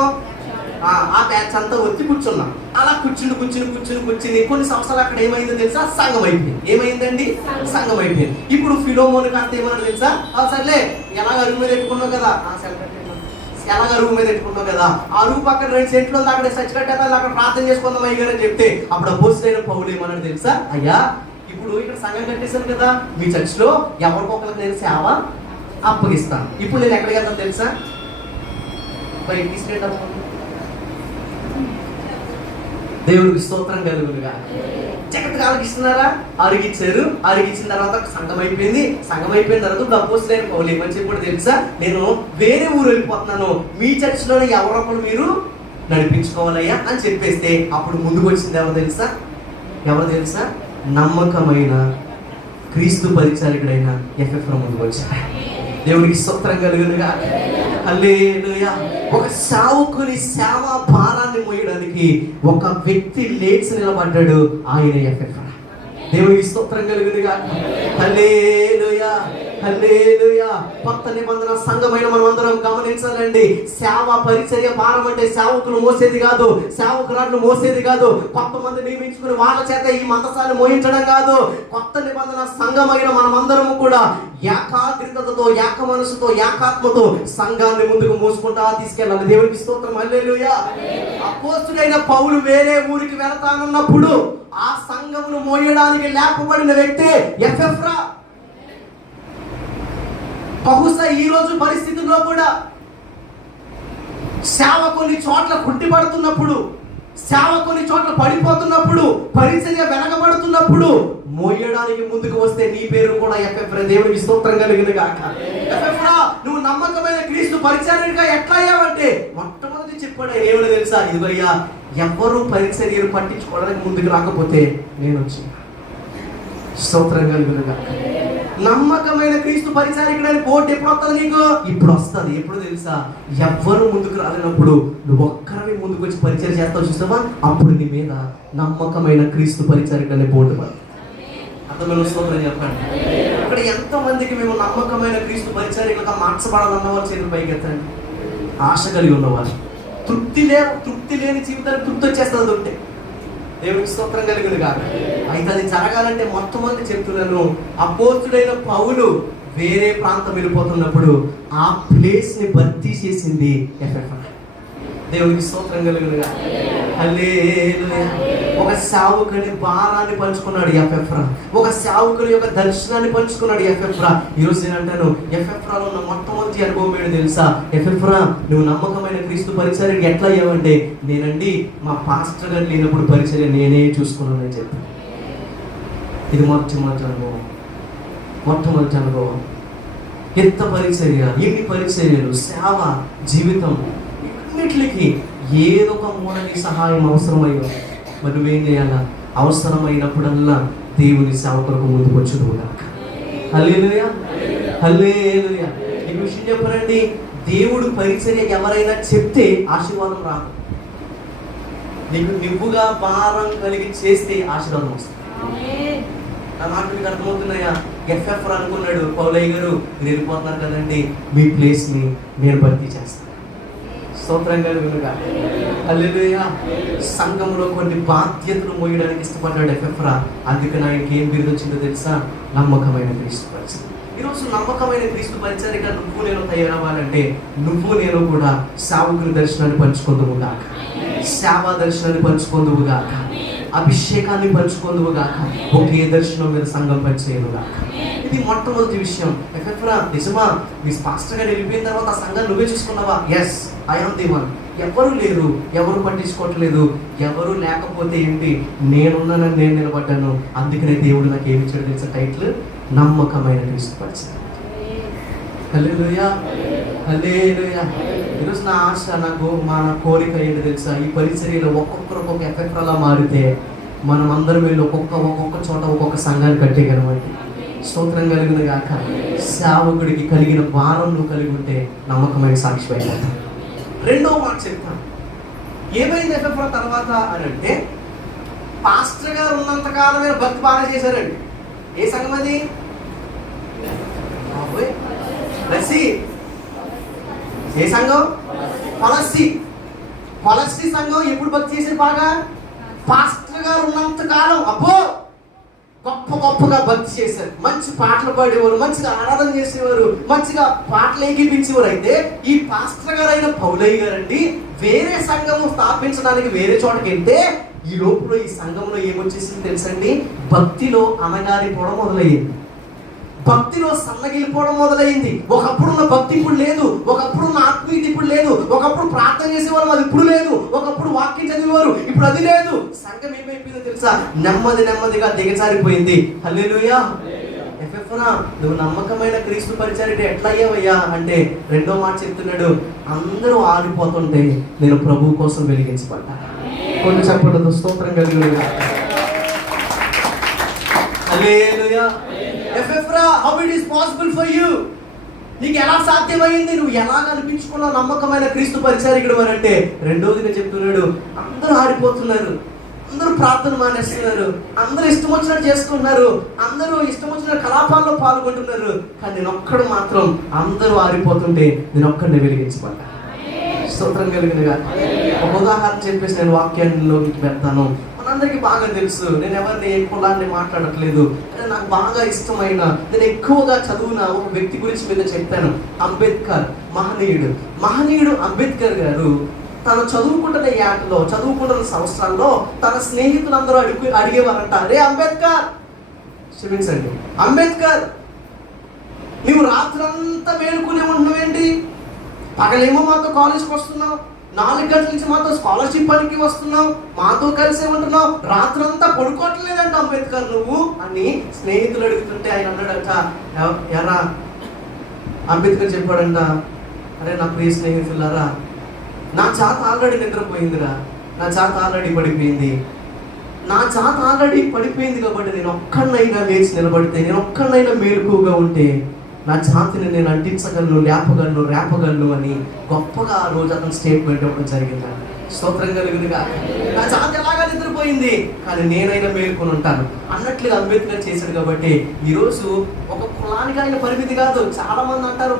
ఆ బ్యాచ్ అంతా వచ్చి కూర్చున్నాం. అలా కూర్చుని కొన్ని సంవత్సరాలు అక్కడ ఏమైందో తెలుసా? సంఘం అయిపోయింది. ఏమైందండి? సంఘం అయిపోయింది. ఇప్పుడు ఫిలోమోన్ కాస్త ఏమన్నాడు తెలుసా? సర్లే ఎలాగ అరుగు మీద పెట్టుకున్నావు కదా, ఎలాగ అరుగు మీద పెట్టుకున్నావు కదా, ఆ అరుగు పక్కన 2 సెంట్లు ఉంది, అక్కడ సచ్ కట్టాలి, అక్కడ ప్రార్థన చేసుకుందాం అయ్యారు అని చెప్తే అప్పుడు అపోస్తలుడైన పౌలు ఏమన్నాడు తెలుసా? అయ్యా ఇప్పుడు ఇక్కడ సంఘం కట్టేశాను కదా, మీ చర్చిలో ఎవరికొకరికి నేను సేవ అప్పగిస్తాను. ఇప్పుడు నేను ఎక్కడికి వెళ్తాను తెలుసా? బయట తీసుకెళ్తాను. దేవుడికి స్తోత్రం కలుగునుగా. జాగ్రత్తగా ఆలోచిస్తున్నారా? అరిగిచ్చారు. అరిగిచ్చిన తర్వాత సంఘం అయిపోయింది. సంఘం అయిపోయిన తర్వాత ఇప్పుడు అపోస్తలుడైన పౌలు ఏమని చెప్పాడు తెలుసా? నేను వేరే ఊరు వెళ్ళిపోతున్నాను, మీ చర్చిలోనే ఎవరొకరు మీరు నడిపించుకోవాలయ్యా అని చెప్పేస్తే అప్పుడు ముందుకు వచ్చింది ఎవరు తెలుసా? నమ్మకమైన క్రీస్తు పరిచారకుడైన ఎఫ్ఎఫ్రా ముందుకు వచ్చాడు. దేవుడికి స్తోత్రం కలుగునుగా. హల్లెలూయా. ఒక సేవకుని సేవా భారాన్ని మోయడానికి ఒక వ్యక్తి లేచి నిలబడ్డాడు, ఆయన ఎఫ్ఎఫ్రా. దేవుడికి స్తోత్రం కలుగునుగా. హల్లెలూయా. హల్లెలూయా. కొత్త నిబంధన సంఘమైన మనం అందరం గమనించాలండి. సేవ పరిచర్య భారం అంటే సేవకులు మోసేది కాదు, సేవకురాలు మోసేది కాదు, కొంతమంది నియమించుకుని వాళ్ళ చేత ఈ మందసాన్ని మోయించడం కాదు. కొత్త నిబంధన సంఘమైన మనమందరము కూడా ఏకాగ్రతతో, ఏక మనసుతో, ఏకాత్మతో సంఘాన్ని ముందుకు మోసుకుంటా తీసుకెళ్ళాలి. దేవునికి స్తోత్రం. హల్లెలూయా. అపోస్తుడైన పౌలు వేరే ఊరికి వెళతానన్నప్పుడు ఆ సంఘమును మోయడానికి లేపబడిన వ్యక్తి ఎపెఫ్రా. బహుశా ఈ రోజు పరిస్థితుల్లో కూడా సేవ కొన్ని చోట్ల కుంటిపడుతున్నప్పుడు, సేవ కొన్ని చోట్ల పడిపోతున్నప్పుడు, పరిచర్య వెనకబడుతున్నప్పుడు మోయడానికి ముందుకు వస్తే నీ పేరు కూడా ఎపెఫ్రా. దేవునికి స్తోత్రం కలిగిన గాక. ఎపెఫ్రా, నువ్వు నమ్మకమైన క్రీస్తు పరిచర్యగా ఎట్లా అయ్యావంటే మొట్టమొదటి చెప్పాడు ఏమని తెలుసా? ఇదిగయ్యా, ఎవరు పరిచర్యలు పట్టించుకోవడానికి ముందుకు రాకపోతే నేను వచ్చి. స్తోత్రం కలిగిన గాక. నమ్మకమైన క్రీస్తు పరిచారికుడని బోర్డు ఎప్పుడు వస్తుంది నీకు? ఇప్పుడు వస్తుంది. ఎప్పుడు తెలుసా? ఎవ్వరు ముందుకు రాలేనప్పుడు నువ్వు ఒక్కరిని ముందుకు వచ్చి పరిచయం చేస్తావు చూసావా, అప్పుడు నీ మీద నమ్మకమైన క్రీస్తు పరిచారికుడని బోర్డు పడుతుంది. అర్థమైన స్తోత్రం చెప్పండి. ఇక్కడ ఎంతమందికి మేము నమ్మకమైన క్రీస్తు పరిచారికులుగా మార్చబడాలన్నవారు చేతులు పైకెత్తండి. ఆశ కలిగి ఉన్నవారు, తృప్తి లేని జీవితానికి తృప్తి వచ్చేస్తుంది ఉంటే. దేవునికి స్తోత్రం కలిగింది కాదు. అయితే అది జరగాలంటే మొట్టమొదటి చెప్తున్నాను, అపోస్తుడైన పౌలు వేరే ప్రాంతం వెళ్ళిపోతున్నప్పుడు ఆ ప్లేస్ ని భర్తీ చేసింది ఎపెఫ్రా. దేవునికి స్తోత్రం కలిగింది కాదు. హల్లెలూయా. ఒక సేవకుని భారాన్ని పంచుకున్నాడు ఎపెఫ్రా. ఒక సేవకుని యొక్క దర్శనాన్ని పంచుకున్నాడు ఎపెఫ్రా. ఈరోజు నేను అంటాను, ఎపెఫ్రాలో ఉన్న మొట్టమొదటి అనుభవం ఏంటో తెలుసా? ఎపెఫ్రా, నువ్వు నమ్మకమైన క్రీస్తు పరిచర్యకి ఎట్లా అయ్యావంటే, నేనండి మా పాస్టర్ గారు లేనప్పుడు పరిచర్య నేనే చూసుకున్నానని చెప్పి. ఇది మొట్టమొదటి అనుభవం. మొట్టమొదటి అనుభవం. ఎంత పరిచర్య, ఎన్ని పరిచర్యలు, సేవ, జీవితం, ఇన్నిటికి ఏదో ఒక మూలకి సహాయం అవసరమయ్యో. మరి నువ్వేం చేయాలా? అవసరమైనప్పుడల్లా దేవుని సేవ కొరకు ముందుకు వచ్చును గాక. హల్లెలూయా. హల్లెలూయా. ఈ విషయం చెప్పనండి, దేవుడు పరిచర్య ఎవరైనా చెప్తే ఆశీర్వాదం రాదు. నీకు నివ్వుగా భారం కలిగి చేస్తే ఆశీర్వాదం వస్తుంది. నా మాట మీకు అర్థమవుతున్నాయా? ఎపెఫ్రా అనుకున్నాడు, పౌలయ్య గారు మీరు వెళ్ళిపోతున్నారు కదండి, మీ ప్లేస్ని నేను భర్తీ చేస్తాను. స్తోత్రంగా వినుగా. హల్లెలూయా. సంఘంలో కొన్ని బాధ్యతలు మోయడానికి ఇష్టపడ్డాడు ఎపెఫ్రా. అందుకని ఆయనకి ఏం బిరుదు వచ్చిందో తెలుసా? నమ్మకమైన క్రీస్తు పరిచర్య. ఈరోజు నమ్మకమైన క్రీస్తు పరిచర్యగా నువ్వు నేను తయారవ్వాలంటే నువ్వు నేను కూడా సేవకుని దర్శనాన్ని పంచుకుందువు గాక, సేవా దర్శనాన్ని పంచుకుందువు గాక, అభిషేకాన్ని పంచుకుందువు గాక, ఒకే దర్శనం మీద సంఘం పనిచేయను గాక. ఇది మొట్టమొదటి విషయం. ఎపెఫ్రా, నిజమా మీ పాస్టర్ గారు వెళ్ళిపోయిన తర్వాత ఆ సంఘాన్ని నువ్వే చూసుకున్నావా? Yes, I am the one. ఎవరు లేరు, ఎవరు పట్టించుకోవట్లేదు, ఎవరు లేకపోతే ఏంటి, నేనున్నానని నేను నిలబడ్డాను. అందుకనే దేవుడు నాకు ఏమి ఇచ్చాడు తెలుసా? టైటిల్ నమ్మకమైన క్రీస్తు పరిచర్య. హల్లెలూయా. హల్లెలూయా. ఈరోజు నా ఆశ, మా కోరిక ఏంటి తెలుసా? ఈ పరిచర్యలో ఒక్కొక్కరు ఒక్కొక్క ఎపెఫ్రాలా మారితే మనం అందరం వెళ్ళి ఒక్కొక్క చోట ఒక్కొక్క సంఘాన్ని కట్టేయగలమండి. స్తోత్రం కలిగిన గాక. సేవకుడికి కలిగిన భారం నువ్వు కలిగి ఉంటే నమ్మకమైన సాక్షి అయిపోతావు. రెండో మాట చెప్తాను. ఏమైంది ఎపెఫ్రా తర్వాత అని అంటే, పాస్టర్ గారు ఉన్నంతకాలమే భక్తి బాగా చేశారండి. ఏ సంఘం అది? ఏ సంఘం? కొలస్సి సంఘం. ఎప్పుడు భక్తి చేశారు బాగా? పాస్టర్ గారు ఉన్నంత కాలం అబ్బో గొప్పగా భక్తి చేశారు. మంచి పాటలు పాడేవారు, మంచిగా ఆరాధన చేసేవారు, మంచిగా పాటలు ఏకీపించేవారు. అయితే ఈ పాస్టర్ గారు అయిన పౌలయ్య గారండి వేరే సంఘము స్థాపించడానికి వేరే చోటకి వెళ్తే ఈ లోపల ఈ సంఘంలో ఏమొచ్చేసింది తెలుసండి? భక్తిలో అనగారిపోవడం మొదలయ్యింది, భక్తిలో సన్నగిలిపోవడం మొదలైంది. ఒకప్పుడున్న భక్తి ఇప్పుడు లేదు, ఒకప్పుడున్న ఆత్మీయత ఇప్పుడు లేదు, ఒకప్పుడు ప్రార్థన చేసేవారు అది ఇప్పుడు లేదు, ఒకప్పుడు వాక్యం చదివేవారు ఇప్పుడు అది లేదు. సంఘం ఏమైపోయిందో తెలుసా? నెమ్మదిగా దిగజారిపోయింది. హల్లెలూయా. ఎపెఫ్రా, నువ్వు నమ్మకమైన క్రీస్తు పరిచర్య ఎట్లా అయ్యావయ్యా అంటే రెండో మాట చెప్తున్నాడు, అందరూ ఆరిపోతుంటే నేను ప్రభువు కోసం వెలిగించబడ్డా. కొన్ని చెప్పండి, స్తోత్రం కలిగి. హల్లెలూయా. ఎపెఫ్రా, how it is possible for you? నీకు ఎలా సాధ్యమైంది? నువ్వు ఎలా అనిపించుకున్నావు నమ్మకమైన క్రీస్తు పరిచారికుడు అని అంటే రెండోదిగా చెప్తున్నాడు, అందరూ ఆడిపోతున్నారు, అందరూ ప్రార్థన మానేస్తున్నారు, అందరూ ఇష్టం వచ్చినట్టు చేసుకుంటున్నారు, అందరూ ఇష్టం వచ్చిన కలాపాల్లో పాల్గొంటున్నారు. కానీ నేను ఒక్కడు మాత్రం అందరూ ఆరిపోతుంటే నేను ఒక్కడిని వెలిగించబడ్డా. స్తోత్రం కలిగినగా. ఒక ఉదాహరణ చెప్పేసి నేను వాక్యాల్లోకి వెళ్తాను. మనందరికీ బాగా తెలుసు, నేను ఎవరిని ఏ కులాన్ని మాట్లాడట్లేదు, నాకు బాగా ఇష్టమైన, నేను ఎక్కువగా చదువున ఒక వ్యక్తి గురించి మీద చెప్పాను. అంబేద్కర్, మహనీయుడు అంబేద్కర్ గారు తను చదువుకుంటున్న సంవత్సరాల్లో తన స్నేహితులందరూ అడిగేవారంట, రే అంబేద్కర్, క్షమించండి అంబేద్కర్, నువ్వు రాత్రంతా మేలుకునే ఉంటున్నావేంటి? పగలేమో మాతో కాలేజ్కి వస్తున్నావు, 4 గంటల నుంచి మాతో స్కాలర్షిప్ పనికి వస్తున్నావు, మాతో కలిసే ఉంటున్నావు, రాత్రంతా పడుకోవట్లేదంట అంబేద్కర్ నువ్వు అని స్నేహితులు అడుగుతుంటే ఆయన అన్నాడట, ఎరా అంబేద్కర్ చెప్పాడంట, అరే నా ప్రియ స్నేహితులారా, నా చేత ఆల్రెడీ నిద్రపోయిందిరా, నా చేత ఆల్రెడీ పడిపోయింది, కాబట్టి నేను ఒక్కడినైనా లేచి నిలబడితే, నేను ఒక్కడినైనా మేలుకుగా ఉంటే నా జాతిని నేను అంటించగలను, రేపగలను అని గొప్పగా ఆ రోజు అతను స్టేట్మెంట్ ఇవ్వడం జరిగింది. స్తోత్రం కలుగునుగా. నా జాతి ఎలాగా నిద్రపోయింది, కానీ నేనైనా మేలుకొని ఉంటాను అన్నట్లుగా అంబేద్కర్ చేశాడు. కాబట్టి ఈరోజు ఒక కులానికి ఆయన పరిమితి కాదు. చాలా మంది అంటారు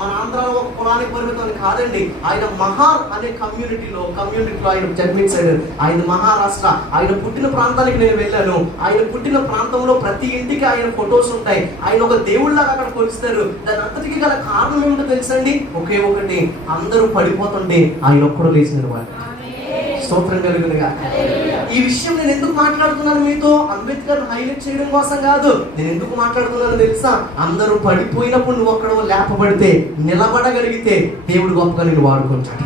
మన ఆంధ్రాలో ఒక కులానికి పరిమితం అని. కాదండి, ఆయన మహార్ అనే కమ్యూనిటీలో ఆయన జన్మించాడు. ఆయన మహారాష్ట్ర, ఆయన పుట్టిన ప్రాంతానికి నేను వెళ్ళాను. ఆయన పుట్టిన ప్రాంతంలో ప్రతి ఇంటికి ఆయన ఫొటోస్ ఉంటాయి. ఆయన ఒక దేవుళ్ళగా అక్కడ కొలుస్తారు. దాని అంతటికి గల కారణం ఏమిటో తెలుసండి, ఒకే ఒకటి, అందరూ పడిపోతుంటే ఆయన ఒక్కడు లేచిన వాడు. స్తోత్రం కలుగునుగా. ఈ విషయం నేను ఎందుకు మాట్లాడుతున్నాను మీతో, అంబేద్కర్ హైలైట్ చేయడం కోసం కాదు. నేను ఎందుకు మాట్లాడుతున్నాను తెలుసా, అందరూ పడిపోయినప్పుడు నువ్వు ఒక్కడో లేపబడితే, నిలబడగలిగితే దేవుడు గొప్పగా నేను వాడుకుంటాడు.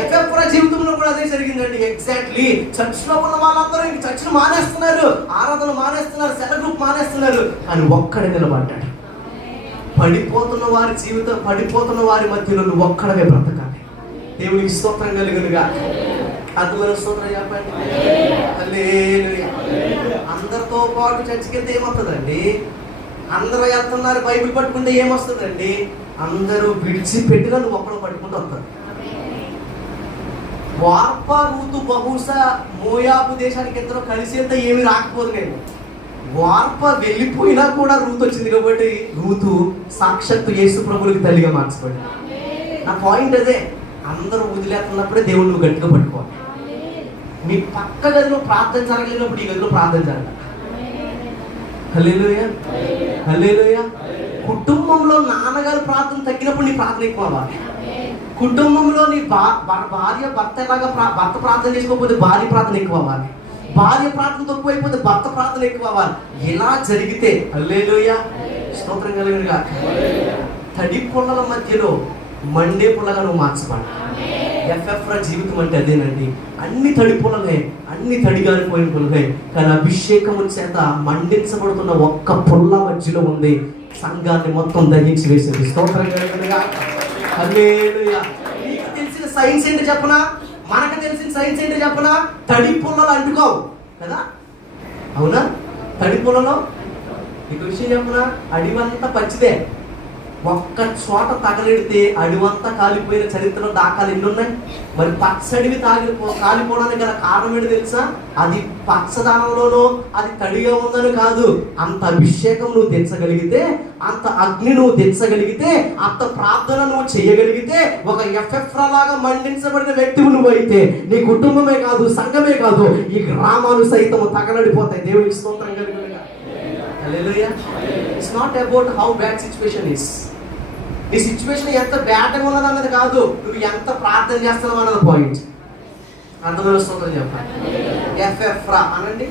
ఎఫ్ఎఫ్రా జీవితంలో కూడా అదే జరిగిందండి. ఎగ్జాక్ట్లీ చర్చ్ లో ఉన్న వాళ్ళందరూ ఇంక చర్చ్ మానేస్తున్నారు, ఆరాధన మానేస్తున్నారు, సెల్ గ్రూప్ మానేస్తున్నారు, కానీ ఒక్కడే నిలబడ్డాడు. పడిపోతున్న వారి మధ్యలో నువ్వు ఒక్కడమే బ్రతకాలి. దేవునికి స్తోత్రం కలుగునుగా. అద్భుతమైన స్తోత్రం చెప్పండి. హల్లెలూయా. అందరితో పాటు చర్చికి వెళ్తే ఏమవుతుందండి? అందరూ వెళ్తున్నారు, బైబిల్ పట్టుకుంటే ఏమొస్తుందండి? అందరూ విడిచిపెట్టినా నువ్వు ఒక్కడు పట్టుకుంటూ వస్తావు. వార్ప రూతు బహుశా మోయాబు దేశానికి ఇద్దరు కలిసి వెళ్తే ఏమి రాకపోదు. నేను వార్ప వెళ్ళిపోయినా కూడా రూతు వచ్చింది కాబట్టి రూతు సాక్షాత్తు యేసు ప్రభువుకి తల్లిగా మార్చబడింది. నా పాయింట్ అదే, అందరూ వదిలేస్తున్నప్పుడే దేవుడు నువ్వు గట్టిగా పట్టుకోవాలి. నీ పక్క గదిలో ప్రార్థన జరగలేనప్పుడు ఈ గదిలో ప్రార్థన జరగాలి. హల్లెలూయా, హల్లెలూయా. కుటుంబంలో నాన్నగారు ప్రార్థన తగ్గినప్పుడు నీ ప్రార్థన ఎక్కువ అవ్వాలి. కుటుంబంలో నీ భర్త ప్రార్థన చేసుకోకపోతే భార్య ప్రార్థన ఎక్కువ అవ్వాలి. భార్య ప్రార్థన తక్కువైపోతే భర్త ప్రార్థన ఎక్కువ అవ్వాలి. ఇలా జరిగితే హల్లెలూయా, స్తోత్రం కలుగునుగా. తడి పొలాల మధ్యలో మండే పొలగా నువ్వు మార్చబడి. ఎఫ్ఎఫ్రా జీవితం అంటే అదేనండి. అన్ని తడి పొలలే, అన్ని తడిగారిపోయిన పొలలే, కానీ అభిషేకము చేత మండించబడుతున్న ఒక్క పొల్ల మధ్యలో ఉంది. సంఘాన్ని మొత్తం దహించి వేసింది. స్తోత్రం కలుగునుగా. హల్లెలూయా. నీకు తెలిసిన సైన్స్ ఏంటి చెప్పనా? మనకు తెలిసిన సైన్స్ ఏంటి చెప్పనా? తడి పొలలు అంటుకోవు కదా, అవునా? తడి పొలలో నీకు విషయం చెప్పనా, అడివంతా పచ్చిదే. ఒక్క చోట తగలెడితే అడివంతా కాలిపోయిన చరిత్రలో దాఖలు ఎన్ని ఉన్నాయి? మరి పచ్చడివి కాలిపోవడానికి గల కారణం ఏంటి తెలుసా? అది పచ్చదనంలోనో అది తడిగా ఉందని కాదు. అంత అభిషేకం నువ్వు తెచ్చగలిగితే, అంత అగ్ని నువ్వు తెచ్చగలిగితే, అంత ప్రార్థన నువ్వు చేయగలిగితే, ఒక ఎఫ్ఎఫ్రా లాగా మండించబడిన వ్యక్తివి నువ్వు అయితే, నీ కుటుంబమే కాదు, సంఘమే కాదు, ఈ గ్రామాలు సైతం తగలడిపోతాయి. దేవునికి స్తోత్రం కలుగునుగా. Hallelujah. It's not about how bad situation is. నీ సిచ్యువేషన్ ఎంత బ్యాడ్గా ఉన్నది అన్నది కాదు, నువ్వు ఎంత ప్రార్థన చేస్తున్నావు అన్నది పాయింట్. అర్థమైన స్తోత్రం చెప్పండి. ఎఫ్ఎఫ్రా అనండి.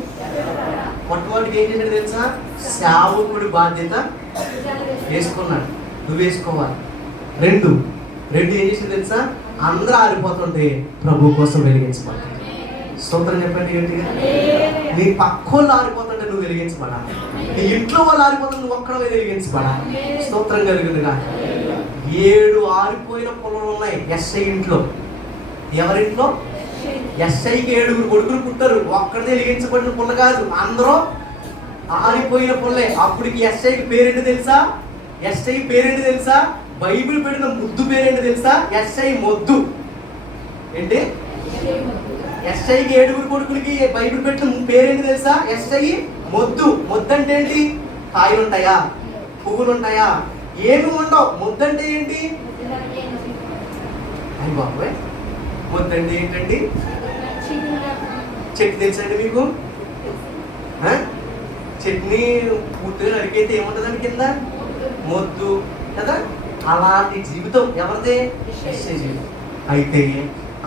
మొట్టమొదటికి ఏం చేశాడు తెలుసా? సేవకుడి బాధ్యత వేసుకున్నాడు, నువ్వు వేసుకోవాలి. రెండు ఏం చేసింది తెలుసా? అందరూ ఆరిపోతుంటే ప్రభు కోసం వెలిగించబడాలి. స్తోత్రం చెప్పండి గట్టిగా. నీ పక్కోళ్ళు ఆరిపోతుంటే నువ్వు వెలిగించబడాలి. నీ ఇంట్లో వాళ్ళు ఆరిపోతుంటే నువ్వు ఒక్కడవే వెలిగించబడాలి. స్తోత్రం కలిగిందిగా. 7 ఆరిపోయిన పొలాలు ఉన్నాయి ఎస్ఐ ఇంట్లో. ఎవరింట్లో? ఎస్ఐకి 7 కొడుకులు పుట్టారు. ఒక్కడిదే వెలిగించబడిన పొల్ల కాదు, అందరూ ఆరిపోయిన పొల్లే. అప్పటికి ఎస్ఐకి పేరేంటి తెలుసా? బైబిల్ పెట్టిన ముద్దు పేరేంటి తెలుసా? ఎస్ఐ మొద్దు. ఏంటి? ఎస్ఐకి 7 కొడుకులకి బైబిల్ పెట్టిన పేరేంటి తెలుసా? ఎస్ఐ మొద్దు. మొద్దు అంటే ఏంటి? కాయలు ఉంటాయా? పువ్వులు ఉంటాయా? ఏమి ఉండవు. మొద్దు అంటే ఏంటి? అయ్యి బాబోయ్, మొద్దు అంటే ఏంటండి? చెట్టు తెలుసండి మీకు? చట్నీ పూర్తిగా నరికైతే ఏముంటుందండి కింద? మొద్దు కదా. అలాంటి జీవితం ఎవరిదే? ఎస్ఐ జీవితం. అయితే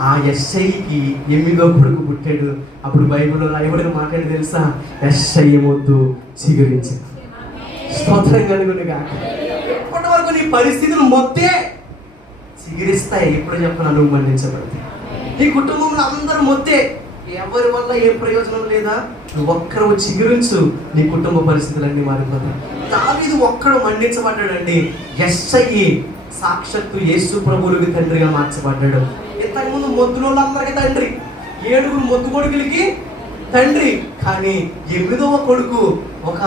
ఆ ఎస్ఐకి 8వ కొడుకు పుట్టాడు. అప్పుడు బైబిల్లో రాయబడిన మాట తెలుసా? ఎస్ఐ మొద్దు చిగురించింది. స్తోత్రం కలుగునుగా. ఇప్పటి వరకు నీ పరిస్థితులు మొత్తే చిగురిస్తాయి. ఎప్పుడు చెప్పినా నువ్వు మన్నించబడతాయి. నీ కుటుంబంలో అందరూ మొత్తే, ఎవరి వల్ల ఏ ప్రయోజనం లేదా? నువ్వు ఒక్కరు చిగురించు, నీ కుటుంబ పరిస్థితులన్నీ మారిపోతాయి. దావీదు ఒక్కడు మన్నించబడ్డాడండి. ఎస్ఐ సాక్షాత్తు యేసు ప్రభువుకి తండ్రిగా మార్చబడ్డాడు. ఇంతకుముందు మొద్దులోళ్ళందరికీ తండ్రి, 7 మొద్దు కొడుకులకి తండ్రి. కానీ 8వ కొడుకు ఒక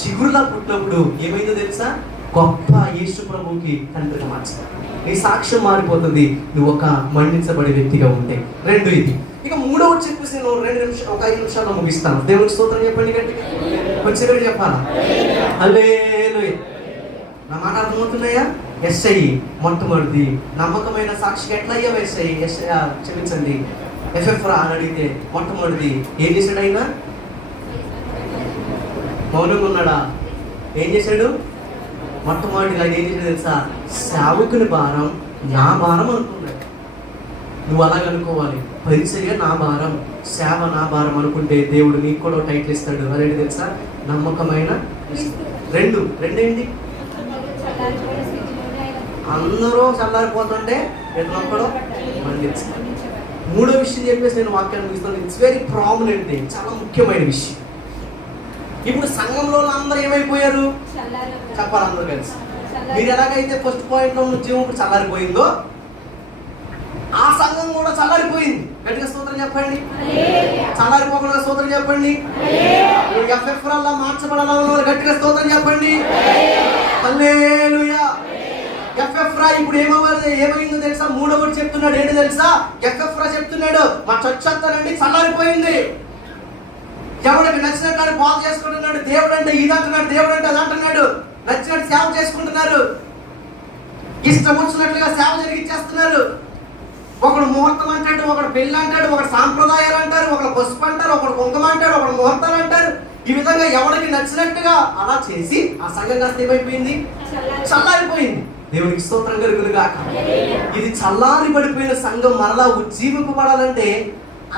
చిగురులా పుట్టినప్పుడు ఏమైందో తెలుసా? గొప్ప యేసు ప్రభువుకి తండ్రిగా మార్చాడు. నీ సాక్ష్యం మారిపోతుంది నువ్వు ఒక మన్నించబడే వ్యక్తిగా ఉంటే. 2 ఇది. ఇక 3వ చెప్పేసి నేను 2 నిమిషాలు, ఒక 5 నిమిషాల్లో ముగిస్తాను. దేవునికి స్తోత్రం చెప్పండి గట్టిగా. కొంచెం చెప్పాలా? హల్లెలూయా. నా మాట అర్థమవుతున్నాయా? ఎస్ఐ మొట్టమొదటిది నమ్మకమైన సాక్షిగా ఎట్లా అయ్యావు? ఎస్ఐ క్షమించండి, ఎఫ్ఎఫ్రా అని అడిగితే మొట్టమొదటిది ఏం చేశాడు? ఆయన మౌనంగా ఉన్నాడా? ఏం చేశాడు? మొట్టమొదటిగా ఆయన ఏం చేశాడు తెలుసా? సేవకుని భారం నా భారం అనుకున్నాడు. నువ్వు అలాగనుకోవాలి. పరిచర్య నా భారం, సేవ నా భారం అనుకుంటే దేవుడు నీకు కూడా టైటిల్ ఇస్తాడు. అదేంటి తెలుసా? నమ్మకమైన. రెండేంటి? అందరూ చల్లారిపోతుంటే ఎట్లొక్కడో మన్నించు. 3వ విషయం చెప్పేసి నేను వాక్యాన్ని ముగిస్తాను. ఇట్స్ వెరీ ప్రామినెంట్, చాలా ముఖ్యమైన విషయం. ఇప్పుడు సంఘంలో అందరూ ఏమైపోయారు? చెప్పాలి అందరూ కలిసి. మీరు ఎలాగైతే ఫస్ట్ పాయింట్లో ఉన్న జీవం ఇప్పుడు చల్లారిపోయిందో, ఆ సంఘం కూడా చల్లారిపోయింది. గట్టిగా స్తోత్రం చెప్పండి. చల్లారిపోకుండా స్తోత్రం చెప్పండి. ఎఫ్ఎఫ్రా మార్చబడాలన్న గట్టిగా స్తోత్రం చెప్పండి. హల్లెలూయా. ఎఫ్ఎఫ్రా ఇప్పుడు ఏమైందో తెలుసా? 3వ చెప్తున్నాడు. ఏంటి తెలుసా? ఎఫ్ఎఫ్రా చెప్తున్నాడు, మా చర్చ్ అంతానండి చల్లారిపోయింది. ఎవరికి నచ్చినట్టు బాగు చేసుకుంటున్నాడు. దేవుడు అంటే ఇది అంటున్నాడు, దేవుడు అంటే అది అంటున్నాడు. నచ్చినట్టు సేవ చేసుకుంటున్నారు, ఇష్టం వచ్చినట్లుగా సేవ జరిగిచ్చేస్తున్నారు. ఒకడు ముహూర్తం అంటాడు, ఒకడు పెళ్ళి అంటాడు, ఒకడు సాంప్రదాయాలు అంటారు, ఒకడు పసుపు అంటారు, ఒకడు కుంకుమ అంటారు, ఒకడు ముహూర్తాలు అంటారు. ఈ విధంగా ఎవరికి నచ్చినట్టుగా అలా చేసి ఆ సంఘం కాస్త ఏమైపోయింది? చల్లారిపోయింది. దేవునికి స్తోత్రం కలుగునుగాక. ఇది చల్లారి పడిపోయిన సంఘం మరలా ఉజ్జీవింపబడాలంటే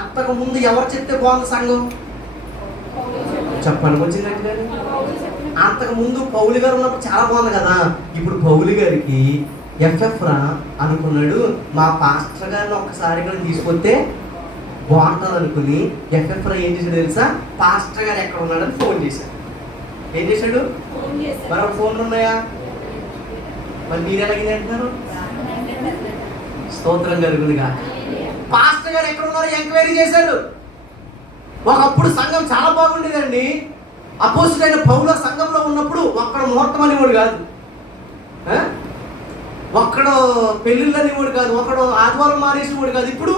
అంతకు ముందు ఎవరు చెప్తే బాగుంది సంఘం? చెప్పండి వచ్చినట్టుగా. అంతకు ముందు పౌలు గారు ఉన్నప్పుడు చాలా బాగుంది కదా. ఇప్పుడు పౌలు గారికి ఎఫ్ఎఫ్రా అనుకున్నాడు, మా పాస్టర్ గారిని ఒక్కసారి ఇక్కడ తీసుకొస్తే బాగుంటుంది అనుకుని ఎఫ్ఎఫ్రా ఏం చేశాడు తెలుసా? పాస్టర్ గారు ఎక్కడ ఉన్నాడని ఫోన్ చేశాడు. ఏం చేశాడు? మరి ఫోన్లు ఉన్నాయా? మరి మీరు ఎలాగైంది అంటున్నారు? స్తోత్రం కలుగునుగా. పాస్టర్ గారు ఎక్కడ ఉన్నారో ఎంక్వైరీ చేశాడు. ఒకప్పుడు సంఘం చాలా బాగుండేదండి. అపోస్తులైన పౌలు సంఘంలో ఉన్నప్పుడు ఒక్కడ ముహూర్తం అనేవాడు కాదు, ఒక్కడు పెళ్ళిళ్ళు అనేవాడు కాదు, ఒకడు ఆదివారం మానేసేవాడు కాదు. ఇప్పుడు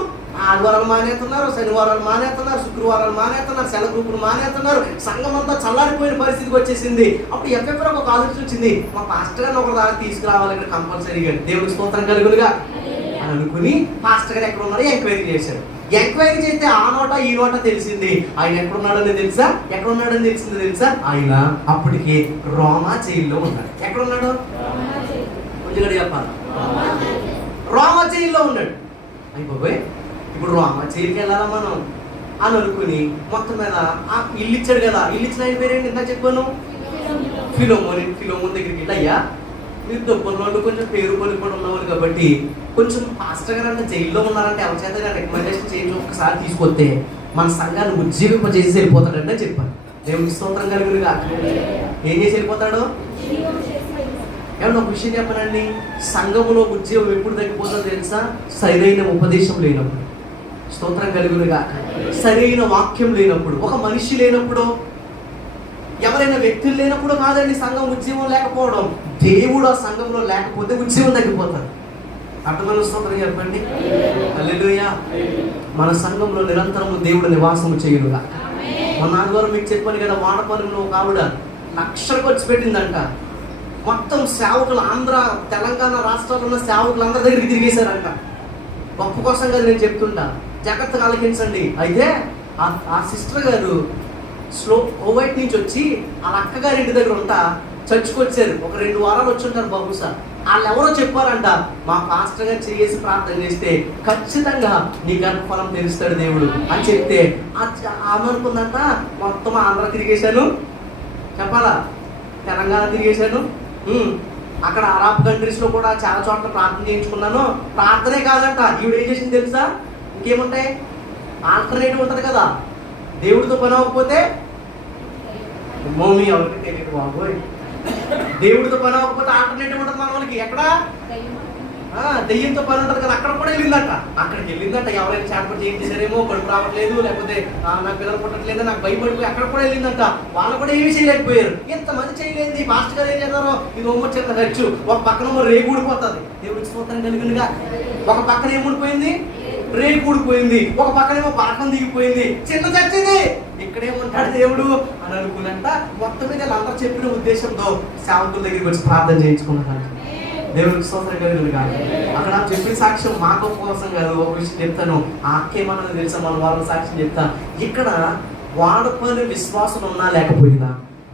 ఆదివారాలు మానేస్తున్నారు, శనివారాలు మానేస్తున్నారు, శుక్రవారాలు మానేస్తున్నారు, సెలవు గ్రూపులు మానేస్తున్నారు. సంఘం అంతా చల్లారిపోయిన పరిస్థితికి వచ్చేసింది. అప్పుడు ఎక్కడెక్కడ ఒక ఆలోచన వచ్చింది, మా పాస్టర్ గారిని ఒక దాకా తీసుకురావాలి ఇక్కడ కంపల్సరీగా. దేవుడికి స్తోత్రం కలుగునుగా అని అనుకుని పాస్టర్ గారు ఎక్కడ ఉన్నారో ఎంక్వైరీ చేశారు. ఎంక్వైరీ చేస్తే ఆ నోట ఈ నోట తెలిసింది. ఆయన ఎక్కడున్నాడని తెలుసా? ఎక్కడున్నాడని తెలిసింది తెలుసా? ఆయన అప్పటికే రోమా జైల్లో ఉన్నాడు. ఎక్కడున్నాడు? కొంచెం చెప్పాలి. రోమా జైల్లో ఉన్నాడు. అయిపోయి ఇప్పుడు రోమా జైలుకి వెళ్ళాలా మనం అని అనుకుని మొత్తం మీద ఆ ఇల్లు ఇచ్చాడు కదా. ఇల్లు ఇచ్చిన ఆయన పేరేంటి? ఇంత చెప్పాను, ఫిలోమోన్. ఫిలోమోన్ దగ్గరికి వెళ్ళి, అయ్యా మీరు దొబ్బల్లో కొంచెం పేరు పని కూడా ఉన్నవాళ్ళు కాబట్టి కొంచెం పాస్టర్ గారు అంటే జైల్లో ఉన్నారంటే ఎవరి చేత రికమెండేషన్ చేయించి ఒకసారి తీసుకొస్తే మన సంఘాన్ని ఉజ్జీవింపజేసి వెళ్ళిపోతాడంటే చెప్పాను. దేవునికి స్తోత్రం కలుగునుగా. ఏం చేసి వెళ్ళిపోతాడు? ఏమన్నా ఒక విషయం చెప్పనండి, సంఘములో ఉద్యోగం ఎప్పుడు తగ్గిపోతుందో తెలుసా? సరైన ఉపదేశం లేనప్పుడు. స్తోత్రం కలుగునుగా. సరైన వాక్యం లేనప్పుడు, ఒక మనిషి లేనప్పుడు, ఎవరైనా వ్యక్తులు లేనప్పుడు కాదండి సంఘం ఉద్యమం లేకపోవడం. దేవుడు ఆ సంఘంలో లేకపోతే ఉద్యమం తగ్గిపోతారు. అర్థమైన స్తోత్రం చెప్పండి. హల్లెలూయా. మన సంఘంలో నిరంతరము దేవుడు నివాసము చేయునుగా. మొన్న ఆదివారం మీకు చెప్పాను కదా, వాడపల్లిలో ఒక ఆవిడ 1,00,000 ఖర్చు పెట్టిందంట. మొత్తం సేవకులు, ఆంధ్ర తెలంగాణ రాష్ట్రాల్లో ఉన్న సేవకులు అందరి దగ్గరికి తిరిగేశారంట. గొప్ప కోసం కదా నేను చెప్తుంటా, జాగ్రత్తగా ఆలోచించండి. అయితే ఆ సిస్టర్ గారు ఓవైట్ నుంచి వచ్చి వాళ్ళ అక్కగారి ఇంటి దగ్గర ఉంటా చర్చ్కి వచ్చారు. ఒక 2 వారాలు వచ్చి ఉంటారు బహుశా. వాళ్ళు ఎవరో చెప్పారంట, మా పాస్టర్ గారు చేసి ప్రార్థన చేస్తే ఖచ్చితంగా నీ గర్భఫలం తెలుస్తాడు దేవుడు అని చెప్తే ఆమె అనుకుందంట, మొత్తం ఆంధ్ర తిరిగేశాను, చెప్పాలా తెలంగాణ తిరిగేశాను, అక్కడ అరబ్ కంట్రీస్లో కూడా చాలా చోట్ల ప్రార్థన చేయించుకున్నాను. ప్రార్థనే కాదంట, ఈవిడ ఏం చేసింది తెలుసా, ఇంకేముంటాయి, ఆల్టర్నేటివ్ ఉంటుంది కదా, దేవుడితో పని అవ్వకపోతే మమ్మీ ఎవరికి తెలియదు బాబోయ్, దేవుడితో పని అవ్వకపోతే ఆల్టర్నేటివ్ ఉంటుంది మన వాళ్ళకి. ఎక్కడ దెయ్యంతో పని ఉంటుంది కదా, అక్కడ కూడా వెళ్ళిందంట. అక్కడికి వెళ్ళిందంట, ఎవరైనా చేపలు చేయించారేమో, కడుపు రావట్లేదు, లేకపోతే నాకు పిల్లలు పుట్టట్లేదు, నాకు భయపడిపోయి అక్కడ కూడా వెళ్ళిందంట. వాళ్ళు కూడా ఏమీ చేయలేకపోయారు. ఎంతమంది చేయలేదు. మాస్టర్ గారు ఏం చేస్తారో, ఇది చిన్న ఖర్చు, ఒక పక్కన రేగు ఊడిపోతుంది, దేవుడికి స్తోత్రం కలిగినగా. ఒక పక్కన ఏముడిపోయింది, రేగు ఊడిపోయింది, ఒక పక్కనేమో పరకం దిగిపోయింది, చిన్న చచ్చింది, ఇక్కడేముంటాడు దేవుడు అని అనుకున్నంట. మొత్తం మీద అందరూ చెప్పిన ఉద్దేశంతో సేవకుల దగ్గరికి వచ్చి ప్రార్థన చేయించుకున్నారంట. దేవుడికి స్తోత్రం కలిగినది కాదు. అక్కడ చెప్పిన సాక్ష్యం మా గొప్ప కోసం కాదు. ఒక విషయం చెప్తాను, ఆ అక్కేమన్నది తెలుసా, మన వాళ్ళ సాక్ష్యం చెప్తా. ఇక్కడ వాడపల్లి విశ్వాసం ఉన్నా లేకపోయినా,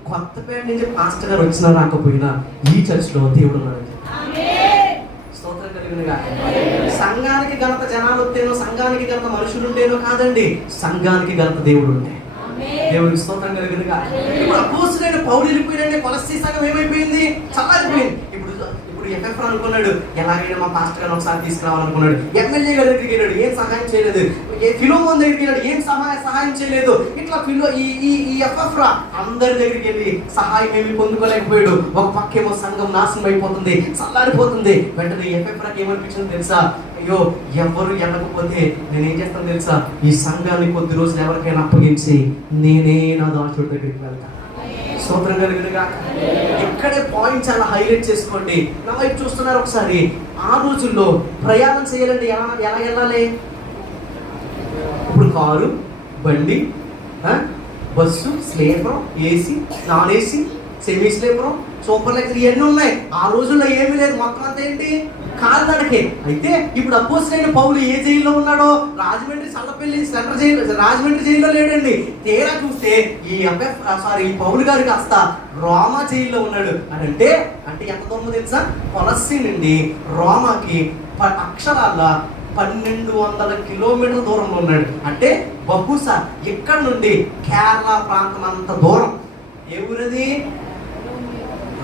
కొత్తపేట నుంచి పాస్టర్ గారు వచ్చినా రాకపోయినా, ఈ చర్చ్లో దేవుడు ఉన్నాడు. స్తోత్రం కలిగినగా. సంఘానికి ఘనత జనాలు వస్తేనో, సంఘానికి ఘనత మనుషులు ఉంటేనో కాదండి, సంఘానికి ఘనత దేవుడు ఉంటే. దేవుడికి స్తోత్రం కలిగినగా. ఇప్పుడు అపోస్తలుడైన పౌలు వెళ్ళిపోయినంటే కొలస్సీ సంఘం ఏమైపోయింది, చల్లారిపోయింది. ఇప్పుడు ఎఫ్ఎఫ్ఆర్ అనుకున్నాడు, ఎలాగైనా మా పాస్టర్ గారిని ఒకసారి తీసుకురావాలనుకున్నాడు. ఎమ్మెల్యే గారి దగ్గరికి వెళ్ళాడు, ఏం సహాయం చేయలేదు. ఫిలోమోన్ దగ్గరికి వెళ్ళాడు, ఏం సహాయం చేయలేదు. ఇట్లా ఈ ఎఫ్ఎఫ్ఆర్ అందరి దగ్గరికి వెళ్ళి సహాయం ఏమి పొందుకోలేకపోయాడు. ఒక పక్కేమో సంఘం నాశనం అయిపోతుంది, చల్లారిపోతుంది. వెంటనే ఎఫ్ఎఫ్ఆర్కి ఏమనిపించింది తెలుసా, అయ్యో ఎవరు వెళ్ళకపోతే నేనేం చేస్తాను తెలుసా, ఈ సంఘాన్ని కొద్ది రోజులు ఎవరికైనా అప్పగించి నేనే నా దాచుడి దగ్గరికి వెళ్తాను. స్తోత్రం కలిగినగా. ఇక్కడే పాయింట్ చాలా హైలైట్ చేసుకోండి. నా వైపు చూస్తున్నారు ఒకసారి. ఆ రోజుల్లో ప్రయాణం చేయాలంటే ఎలా వెళ్ళాలి? ఇప్పుడు కారు, బండి, bus, sleeper, AC, non AC, semi sleeper, super luxury ఇవన్నీ ఉన్నాయి. ఆ రోజుల్లో ఏమీ లేదు, మొత్తం అంతా ఏంటి, కాలినడకే. అయితే ఇప్పుడు అపోస్తలుడైన పౌలు ఏ జైల్లో ఉన్నాడో, రాజమండ్రి సల్లపల్లి సెంట్రల్ జైలు, రాజమండ్రి జైల్లో లేడండి. తీరా చూస్తే ఈ పౌలు గారు కాస్త రోమా జైల్లో ఉన్నాడు. అంటే ఎంత దూరం తెలుసా, కొలస్సీ నుండి రోమాకి అక్షరాల 1200 కిలోమీటర్ల దూరంలో ఉన్నాడు. అంటే బహుశా ఇక్కడ నుండి కేరళ ప్రాంతం అంత దూరం. ఏ ఊరది?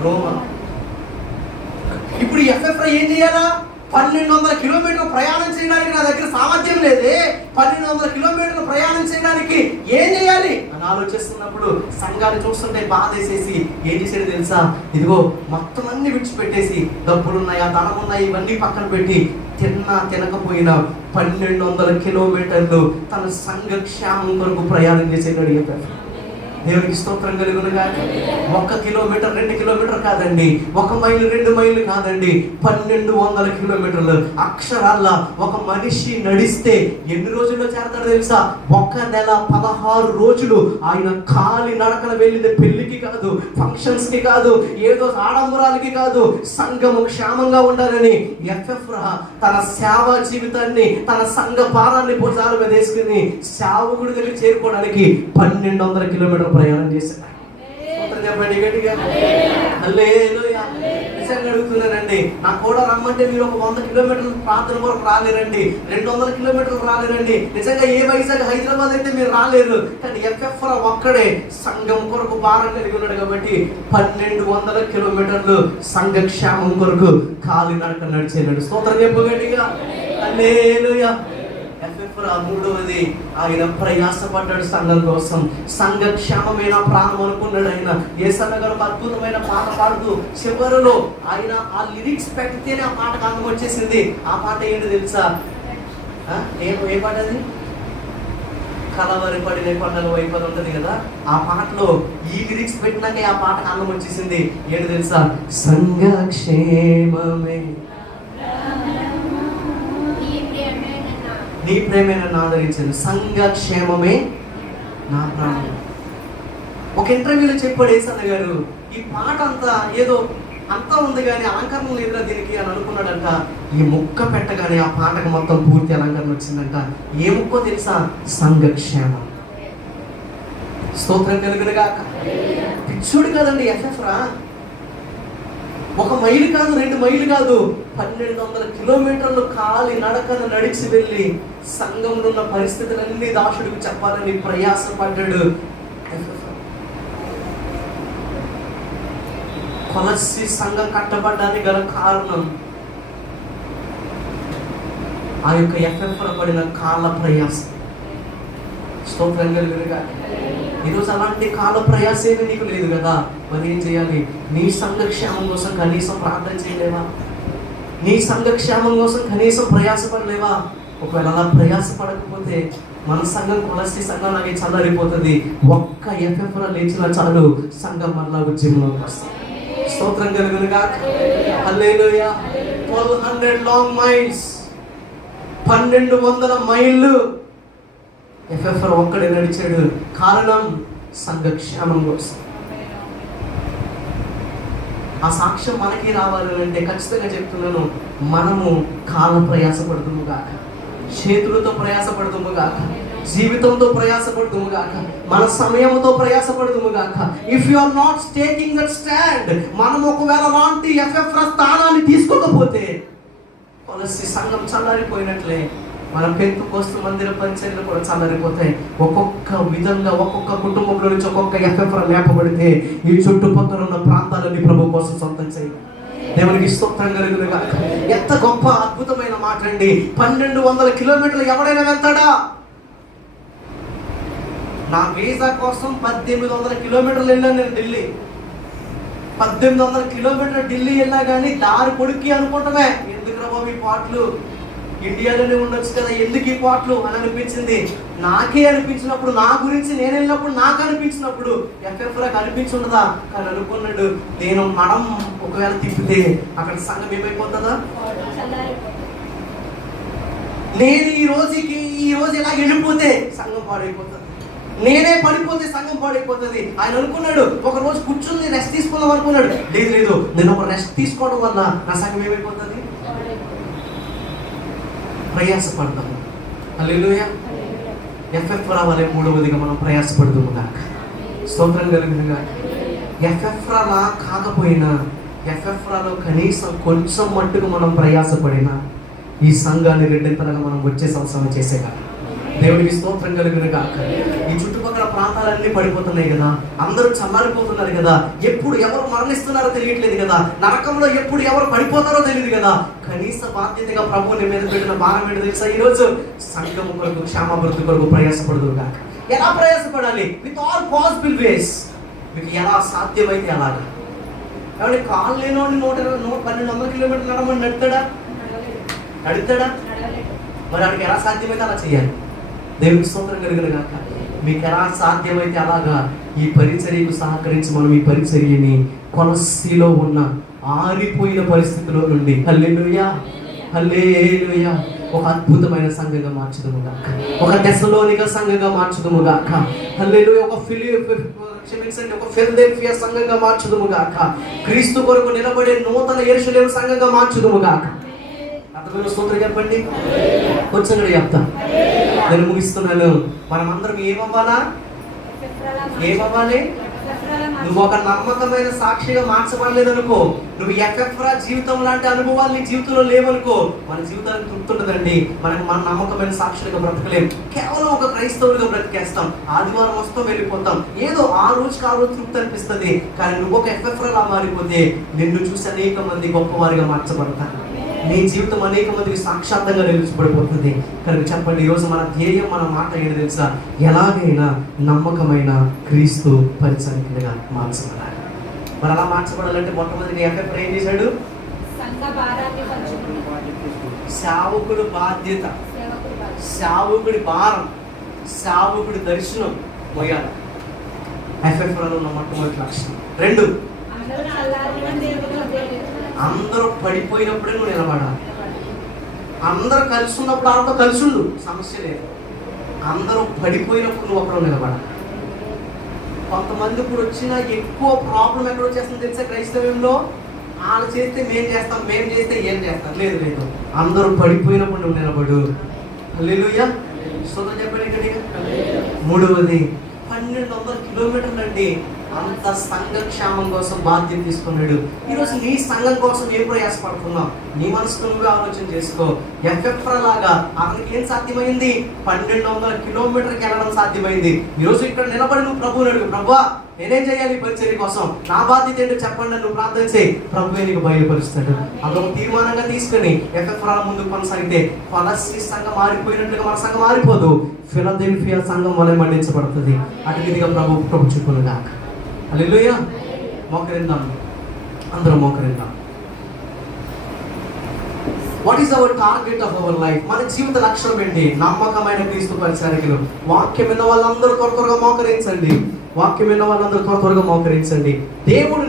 రోమా. ఇప్పుడు ఎఫ్ఎఫ్ఐ ఏం చేయాలా? 1200 కిలోమీటర్లు ప్రయాణం చేయడానికి నా దగ్గర సామర్థ్యం లేదే, 1200 కిలోమీటర్లు ప్రయాణం చేయడానికి ఏం చేయాలి అని ఆలోచిస్తున్నప్పుడు సంఘాన్ని చూస్తుంటే బాధేసేసి ఏం చేసేది తెలుసా, ఇదిగో మొత్తం అన్ని విడిచిపెట్టేసి, డబ్బులున్నాయా, ధనం ఉన్నాయి, ఇవన్నీ పక్కన పెట్టి తినకపోయినా 1200 కిలోమీటర్లు తన సంఘ క్షేమం కొరకు ప్రయాణం చేసేవాడు ఎఫ్ఎఫ్ఐ. దేవునికి స్తోత్రం కలుగునుగా. 1 కిలోమీటర్ 2 కిలోమీటర్ కాదండి, 1 మైలు 2 మైళ్ళు కాదండి, 1200 కిలోమీటర్లు. అక్షరాల ఒక మనిషి నడిస్తే ఎన్ని రోజుల్లో చేరతాడు తెలుసా? 1 నెల 16 రోజులు ఆయన కాలి నడకన వెళ్ళింది. పెళ్లికి కాదు, ఫంక్షన్స్ కి కాదు, ఏదో ఆడంబరాలకి కాదు, సంఘము క్షేమంగా ఉండాలని ఎఫ్ఎఫ్రా తన సేవా జీవితాన్ని, తన సంఘ భారాన్ని భుజాల మీద వేసుకుని సేవకుడి దగ్గర చేరుకోవడానికి 1200 కిలోమీటర్లు ప్రయాణం చేశాడు. చెప్పండి గట్టిగా హల్లెలూయా. నిజంగా అడుగుతున్నానండి, నాకు కూడా రమ్మంటే మీరు ఒక 100 కిలోమీటర్లు ప్రార్థన కొరకు రాలేరండి, 200 కిలోమీటర్లు రాలేరండి. నిజంగా ఏ వైజాగ్ హైదరాబాద్ అయితే మీరు రాలేరు. కానీ ఎఫ్ఎఫ్ఆర్ ఒక్కడే సంఘం కొరకు భారం కలిగి ఉన్నాడు కాబట్టి 1200 కిలోమీటర్లు సంఘ క్షేమం కొరకు కాలి నడక నడిచేనాడు. స్తోత్రం చెప్పు గట్టిగా హల్లెలూయా. మూడవది, ఆయన ప్రయాసపడ్డాడు సంఘం కోసం. సంఘ క్షేమమైన ప్రాణం అనుకున్నాడు ఆయన. యేసన్న గారు ఒక అద్భుతమైన పాట పాడుతూ చివరిలో ఆయన ఆ లిరిక్స్ పెట్టితేనే ఆ పాటకు అందం వచ్చేసింది. ఆ పాట ఏంటి తెలుసా? ఏ పాట అది? కలవరి పడిన కొండల వైపు అని ఉంటుంది కదా. ఆ పాటలో ఈ లిరిక్స్ పెట్టినాక ఆ పాటకు అందం వచ్చేసింది. ఏంటి తెలుసా? సంఘ క్షేమమే నీ ప్రేమే నన్ను ఆదరించింది, సంఘ క్షేమమే నా ప్రాణం. ఒక ఇంటర్వ్యూలో చెప్పాడు యేసన్న గారు, ఈ పాట అంతా ఏదో అంతా ఉంది కానీ అలంకరణ లేదురా దీనికి అని అనుకున్నాడంట. ఈ ముక్క పెట్టగానే ఆ పాటకు మొత్తం పూర్తి అలంకరణ వచ్చిందంట. ఏ ముక్కో తెలుసా? సంఘక్షేమం. స్తోత్రం కలుగునుగాక. పిచ్చోడు కాదండి ఎఫ్ఎఫ్రా. 1 మైలు కాదు, 2 మైలు కాదు, 1200 కిలోమీటర్లు కాలి నడకను నడిచి వెళ్ళి సంఘంలో ఉన్న పరిస్థితులన్నీ దాసుడికి చెప్పాలని ప్రయాసపడ్డాడు. కొలస్సీ సంఘం కట్టబడ్డానికి గల కారణం ఆ యొక్క ఎఫ్ఎఫ్లో పడిన కాళ్ళ ప్రయాసం. స్తోత్రం కలుగునుగాక. ఈరోజు అలాంటి కాల ప్రయాసేమీ నీకు లేదు కదా, మరి ఏం చేయాలి? నీ సంఘక్షేమం కోసం కనీసం ప్రార్థన చేయలేవా? నీ సంఘక్షేమం కోసం కనీసం ప్రయాసపడలేవా? ఒకవేళ అలా ప్రయాసపడకపోతే మన సంఘం కొలస్సీ సంఘం లాగే చల్లారిపోతుంది. ఒక్క ఎఫ్ఎఫ్లో లేచినా చాలు, సంఘం మళ్ళా ఉద్యమంలోకి వస్తుంది. స్తోత్రం కలుగునుగాక. హల్లెలూయా. 1200 లాంగ్ మైల్స్, 1200 మైళ్ళు ఎఫ్ఎఫ్ఆర్ ఒక్కడే నడిచాడు. కారణం సంఘక్షేమం కోసం. ఆ సాక్ష్యం మనకి రావాలి అంటే ఖచ్చితంగా చెప్తున్నాను, మనము కాల ప్రయాసపడుతుము గాక, చేతులతో ప్రయాసపడుతుము గాక, జీవితంతో ప్రయాసపడుతుము గాక, మన సమయంతో ప్రయాసపడుతుము గాక. If you are not taking that stand, మనం ఒకవేళ అలాంటి ఎఫ్ఎఫ్ఆర్ స్థానాన్ని తీసుకోకపోతే కొలస్సీ సంఘం చల్లారిపోయినట్లే, మన పెంతెకోస్తు మందిర పరిచర్యలు కూడా చల్లారిపోతాయి. ఒక్కొక్క విధంగా ఒక్కొక్క కుటుంబంలో నుంచి ఒక్కొక్క ఎఫ్ఎఫ్ఆర్ లేపబడితే ఈ చుట్టుపక్కల ఉన్న ప్రాంతాలన్నీ ప్రభు కోసం సొంతం చేయాలి. దేవునికి స్తోత్రం కలుగునుగాక. ఎంత గొప్ప అద్భుతమైన మాట అండి. 1200 కిలోమీటర్లు ఎవడైనా వెళ్తాడా? నా వీసా కోసం 1800 కిలోమీటర్లు వెళ్ళాను నేను ఢిల్లీ. 1800 కిలోమీటర్లు ఢిల్లీ వెళ్ళా కానీ దారి పొడికి అనుకుంటామే, ఎందుకు బాబు ఈ పాటలు, ఇండియాలోనే ఉండొచ్చు కదా, ఎందుకు ఈ పాటలు అని అనిపించింది. నాకే అనిపించినప్పుడు, నా గురించి నేను వెళ్ళినప్పుడు నాకు అనిపించినప్పుడు ఎఫ్ఎఫ్ఆర్కి అనిపించుండదా? కానీ అనుకున్నాడు, నేను మడం ఒకవేళ తిప్పితే అక్కడ సంఘం ఏమైపోతుందా? నేను ఈ రోజు ఇలా వెళ్ళిపోతే సంఘం పాడైపోతుంది, నేనే పడిపోతే సంఘం పాడైపోతుంది. ఆయన అనుకున్నాడు, ఒక రోజు కూర్చుని రెస్ట్ తీసుకుందాం అనుకున్నాడు. లేదు, నేను ఒక రెస్ట్ తీసుకోవడం వల్ల నా సంఘం ఏమైపోతుంది? ప్రయాసపడతాము. హల్లెలూయా. ఎఫ్ఎఫ్ఆర్ రావాలి. 3వదిగా మనం ప్రయాసపడుతాము కాక. స్తోత్రం కలుగునుగాక. ఎఫ్ఎఫ్ఆర్లా కాకపోయినా, ఎఫ్ఎఫ్ఆర్లో కనీసం కొంచెం మట్టుకు మనం ప్రయాసపడినా ఈ సంఘాన్ని రెండింతలుగా మనం వచ్చే సంవత్సరం చేసేగాక. దేవుడికి స్తోత్రం కలుగునుగాక. ఈ చుట్టుపక్కల ప్రాంతాలన్నీ పడిపోతున్నాయి కదా, అందరూ చల్లారిపోతున్నారు కదా, ఎప్పుడు ఎవరు మరణిస్తున్నారో తెలియట్లేదు కదా, నరకంలో ఎప్పుడు ఎవరు పడిపోతారో తెలియదు కదా. కనీస బాధ్యతగా ప్రభువుని మీద పెట్టిన భారం ఏంటో తెలుసా? ఈరోజు సంఘం కొరకు, క్షేమాభివృద్ధి కొరకు ప్రయాసపడదు కాక. ఎలా ప్రయాసపడాలి? With all possible ways. మీకు ఎలా సాధ్యమైతే అలాగా. కాబట్టి కాళ్ళు లేనోడిని 1200 కిలోమీటర్లు నడమని నడుతాడా? మరి వాడికి ఎలా సాధ్యమైతే అలా చేయాలి. దేవునికి స్తోత్రం కలుగునుగాక. మీకు ఎలా సాధ్యమైతే అలాగా ఈ పరిచర్యకు సహకరించి మనం ఈ పరిచర్యని కొలస్సీలో ఉన్న ఆరిపోయిన పరిస్థితిలో నుండి హల్లెలూయా హల్లెలూయా ఒక అద్భుతమైన సంఘంగా మార్చుదుము గాక, ఒక దెస్సలోనిక సంఘంగా మార్చుదుము గాక. హల్లెలూయా. ఒక ఫిలదెల్ఫియా సంఘంగా మార్చుదుము గాక. క్రీస్తు కొరకు నిలబడే నూతన యెరూషలేము సంఘంగా మార్చుదుము గాక. అర్థమైన స్తోత్రం చెప్పండి. కొంచెం కూడా చెప్తా, నేను ముగిస్తున్నాను. మనమందరం ఏమవ్వాలా? నువ్వు ఒక నమ్మకమైన సాక్షిగా మార్చబడలేదనుకో, నువ్వు ఎఫ్ఎఫ్ఆర్ జీవితం లాంటి అనుభవాలు నీ జీవితంలో లేవనుకో, మన జీవితానికి తృప్తుండదండి. మన నమ్మకమైన సాక్షులుగా బ్రతకలేం. కేవలం ఒక క్రైస్తవులుగా బ్రతికేస్తాం. ఆదివారం వస్తాం, వెళ్ళిపోతాం. ఏదో ఆ రోజుకి ఆ రోజు తృప్తి అనిపిస్తుంది. కానీ నువ్వు ఒక ఎఫ్ఎఫ్ఆర్ లా మారిపోతే నిన్ను చూసి అనేక మంది గొప్పవారిగా మార్చబడతారు. నీ జీవితం అనేక మందికి సాక్షాత్తంగా నిలిచిపడిపోతుంది. కనుక చెప్పండి, ఈరోజు మన ధ్యేయం, మన మాట ఏంటి తెలుసా? ఎలాగైనా నమ్మకమైన క్రీస్తు పరిచారికలుగా మార్చబడాలి. మరి అలా మార్చబడాలంటే మొట్టమొదటి ఎఫ్ఎఫ్ఆర్ ఏం చేశాడు? సేవకుడు బాధ్యత, సేవకుడి భారం, సేవకుడి దర్శనం మోయాలి. ఎఫ్ఎఫ్ఆర్లో ఉన్న మొట్టమొదటి లక్షణం. 2, అందరూ పడిపోయినప్పుడే నువ్వు నిలబడాలి. అందరూ కలిసి ఉన్నప్పుడు వాళ్ళతో కలిసి ఉండు, సమస్య లేదు. అందరూ పడిపోయినప్పుడు నువ్వు ఒకరు నిలబడ. కొంతమంది ఇప్పుడు వచ్చిన ఎక్కువ ప్రాబ్లం ఎక్కడ వచ్చేస్తుంది తెలుసా క్రైస్తవ్యంలో? వాళ్ళు చేస్తే మేము చేస్తాం, మేము చేస్తే ఏం చేస్తాం. లేదు లేదు, అందరూ పడిపోయినప్పుడు నువ్వు నిలబడు. హల్లెలూయా, స్తోత్రం చెప్పండి గట్టిగా. మూడవది 1200 కిలోమీటర్లు అండి. అంత సంఘక్షేమం కోసం బాధ్యత తీసుకున్నాడు. ఈరోజు నీ సంఘం కోసం ఏం ప్రయాసపడుతున్నావు? నీ మనసుకు నువ్వే ఆలోచన చేసుకో. ఎఫ్ఎఫ్రా లాగా అతనికి ఏం సాధ్యమైంది? 1200 కిలోమీటర్కి వెళ్ళడం సాధ్యమైంది. ఈరోజు ఇక్కడ నిలబడి నువ్వు ప్రభువుని అడుగు, ప్రభువా నేనేం చేయాలి పరిచర్య కోసం, నా బాధ్యత ఏంటో చెప్పండి, నువ్వు ప్రార్థన చేయి, ప్రభువే నీకు బయలుపరుస్తాడు. అదొక తీర్మానంగా తీసుకుని ఎఫ్ఎఫ్రా ముందుకు కొనసాగితే కొలస్సీ సంఘం మారిపోయినట్లుగా మన సంఘం మారిపోదు, ఫిలదెల్ఫియా సంఘం వలె మండించబడుతుంది. అటు విధిగా ప్రభు చూపునుగా. హల్లెలూయా. మోకరిద్దాం, అందరం మోకరిద్దాం. What is our target of our life? మన జీవిత లక్ష్యం ఏంటి? నమ్మకమైన క్రీస్తు పరిచారకులు. వాక్యం విన్న వాళ్ళందరూ త్వరగా మోకరించండి. వాక్యం విన్న వాళ్ళందరూ త్వరగా మోకరించండి. దేవుడు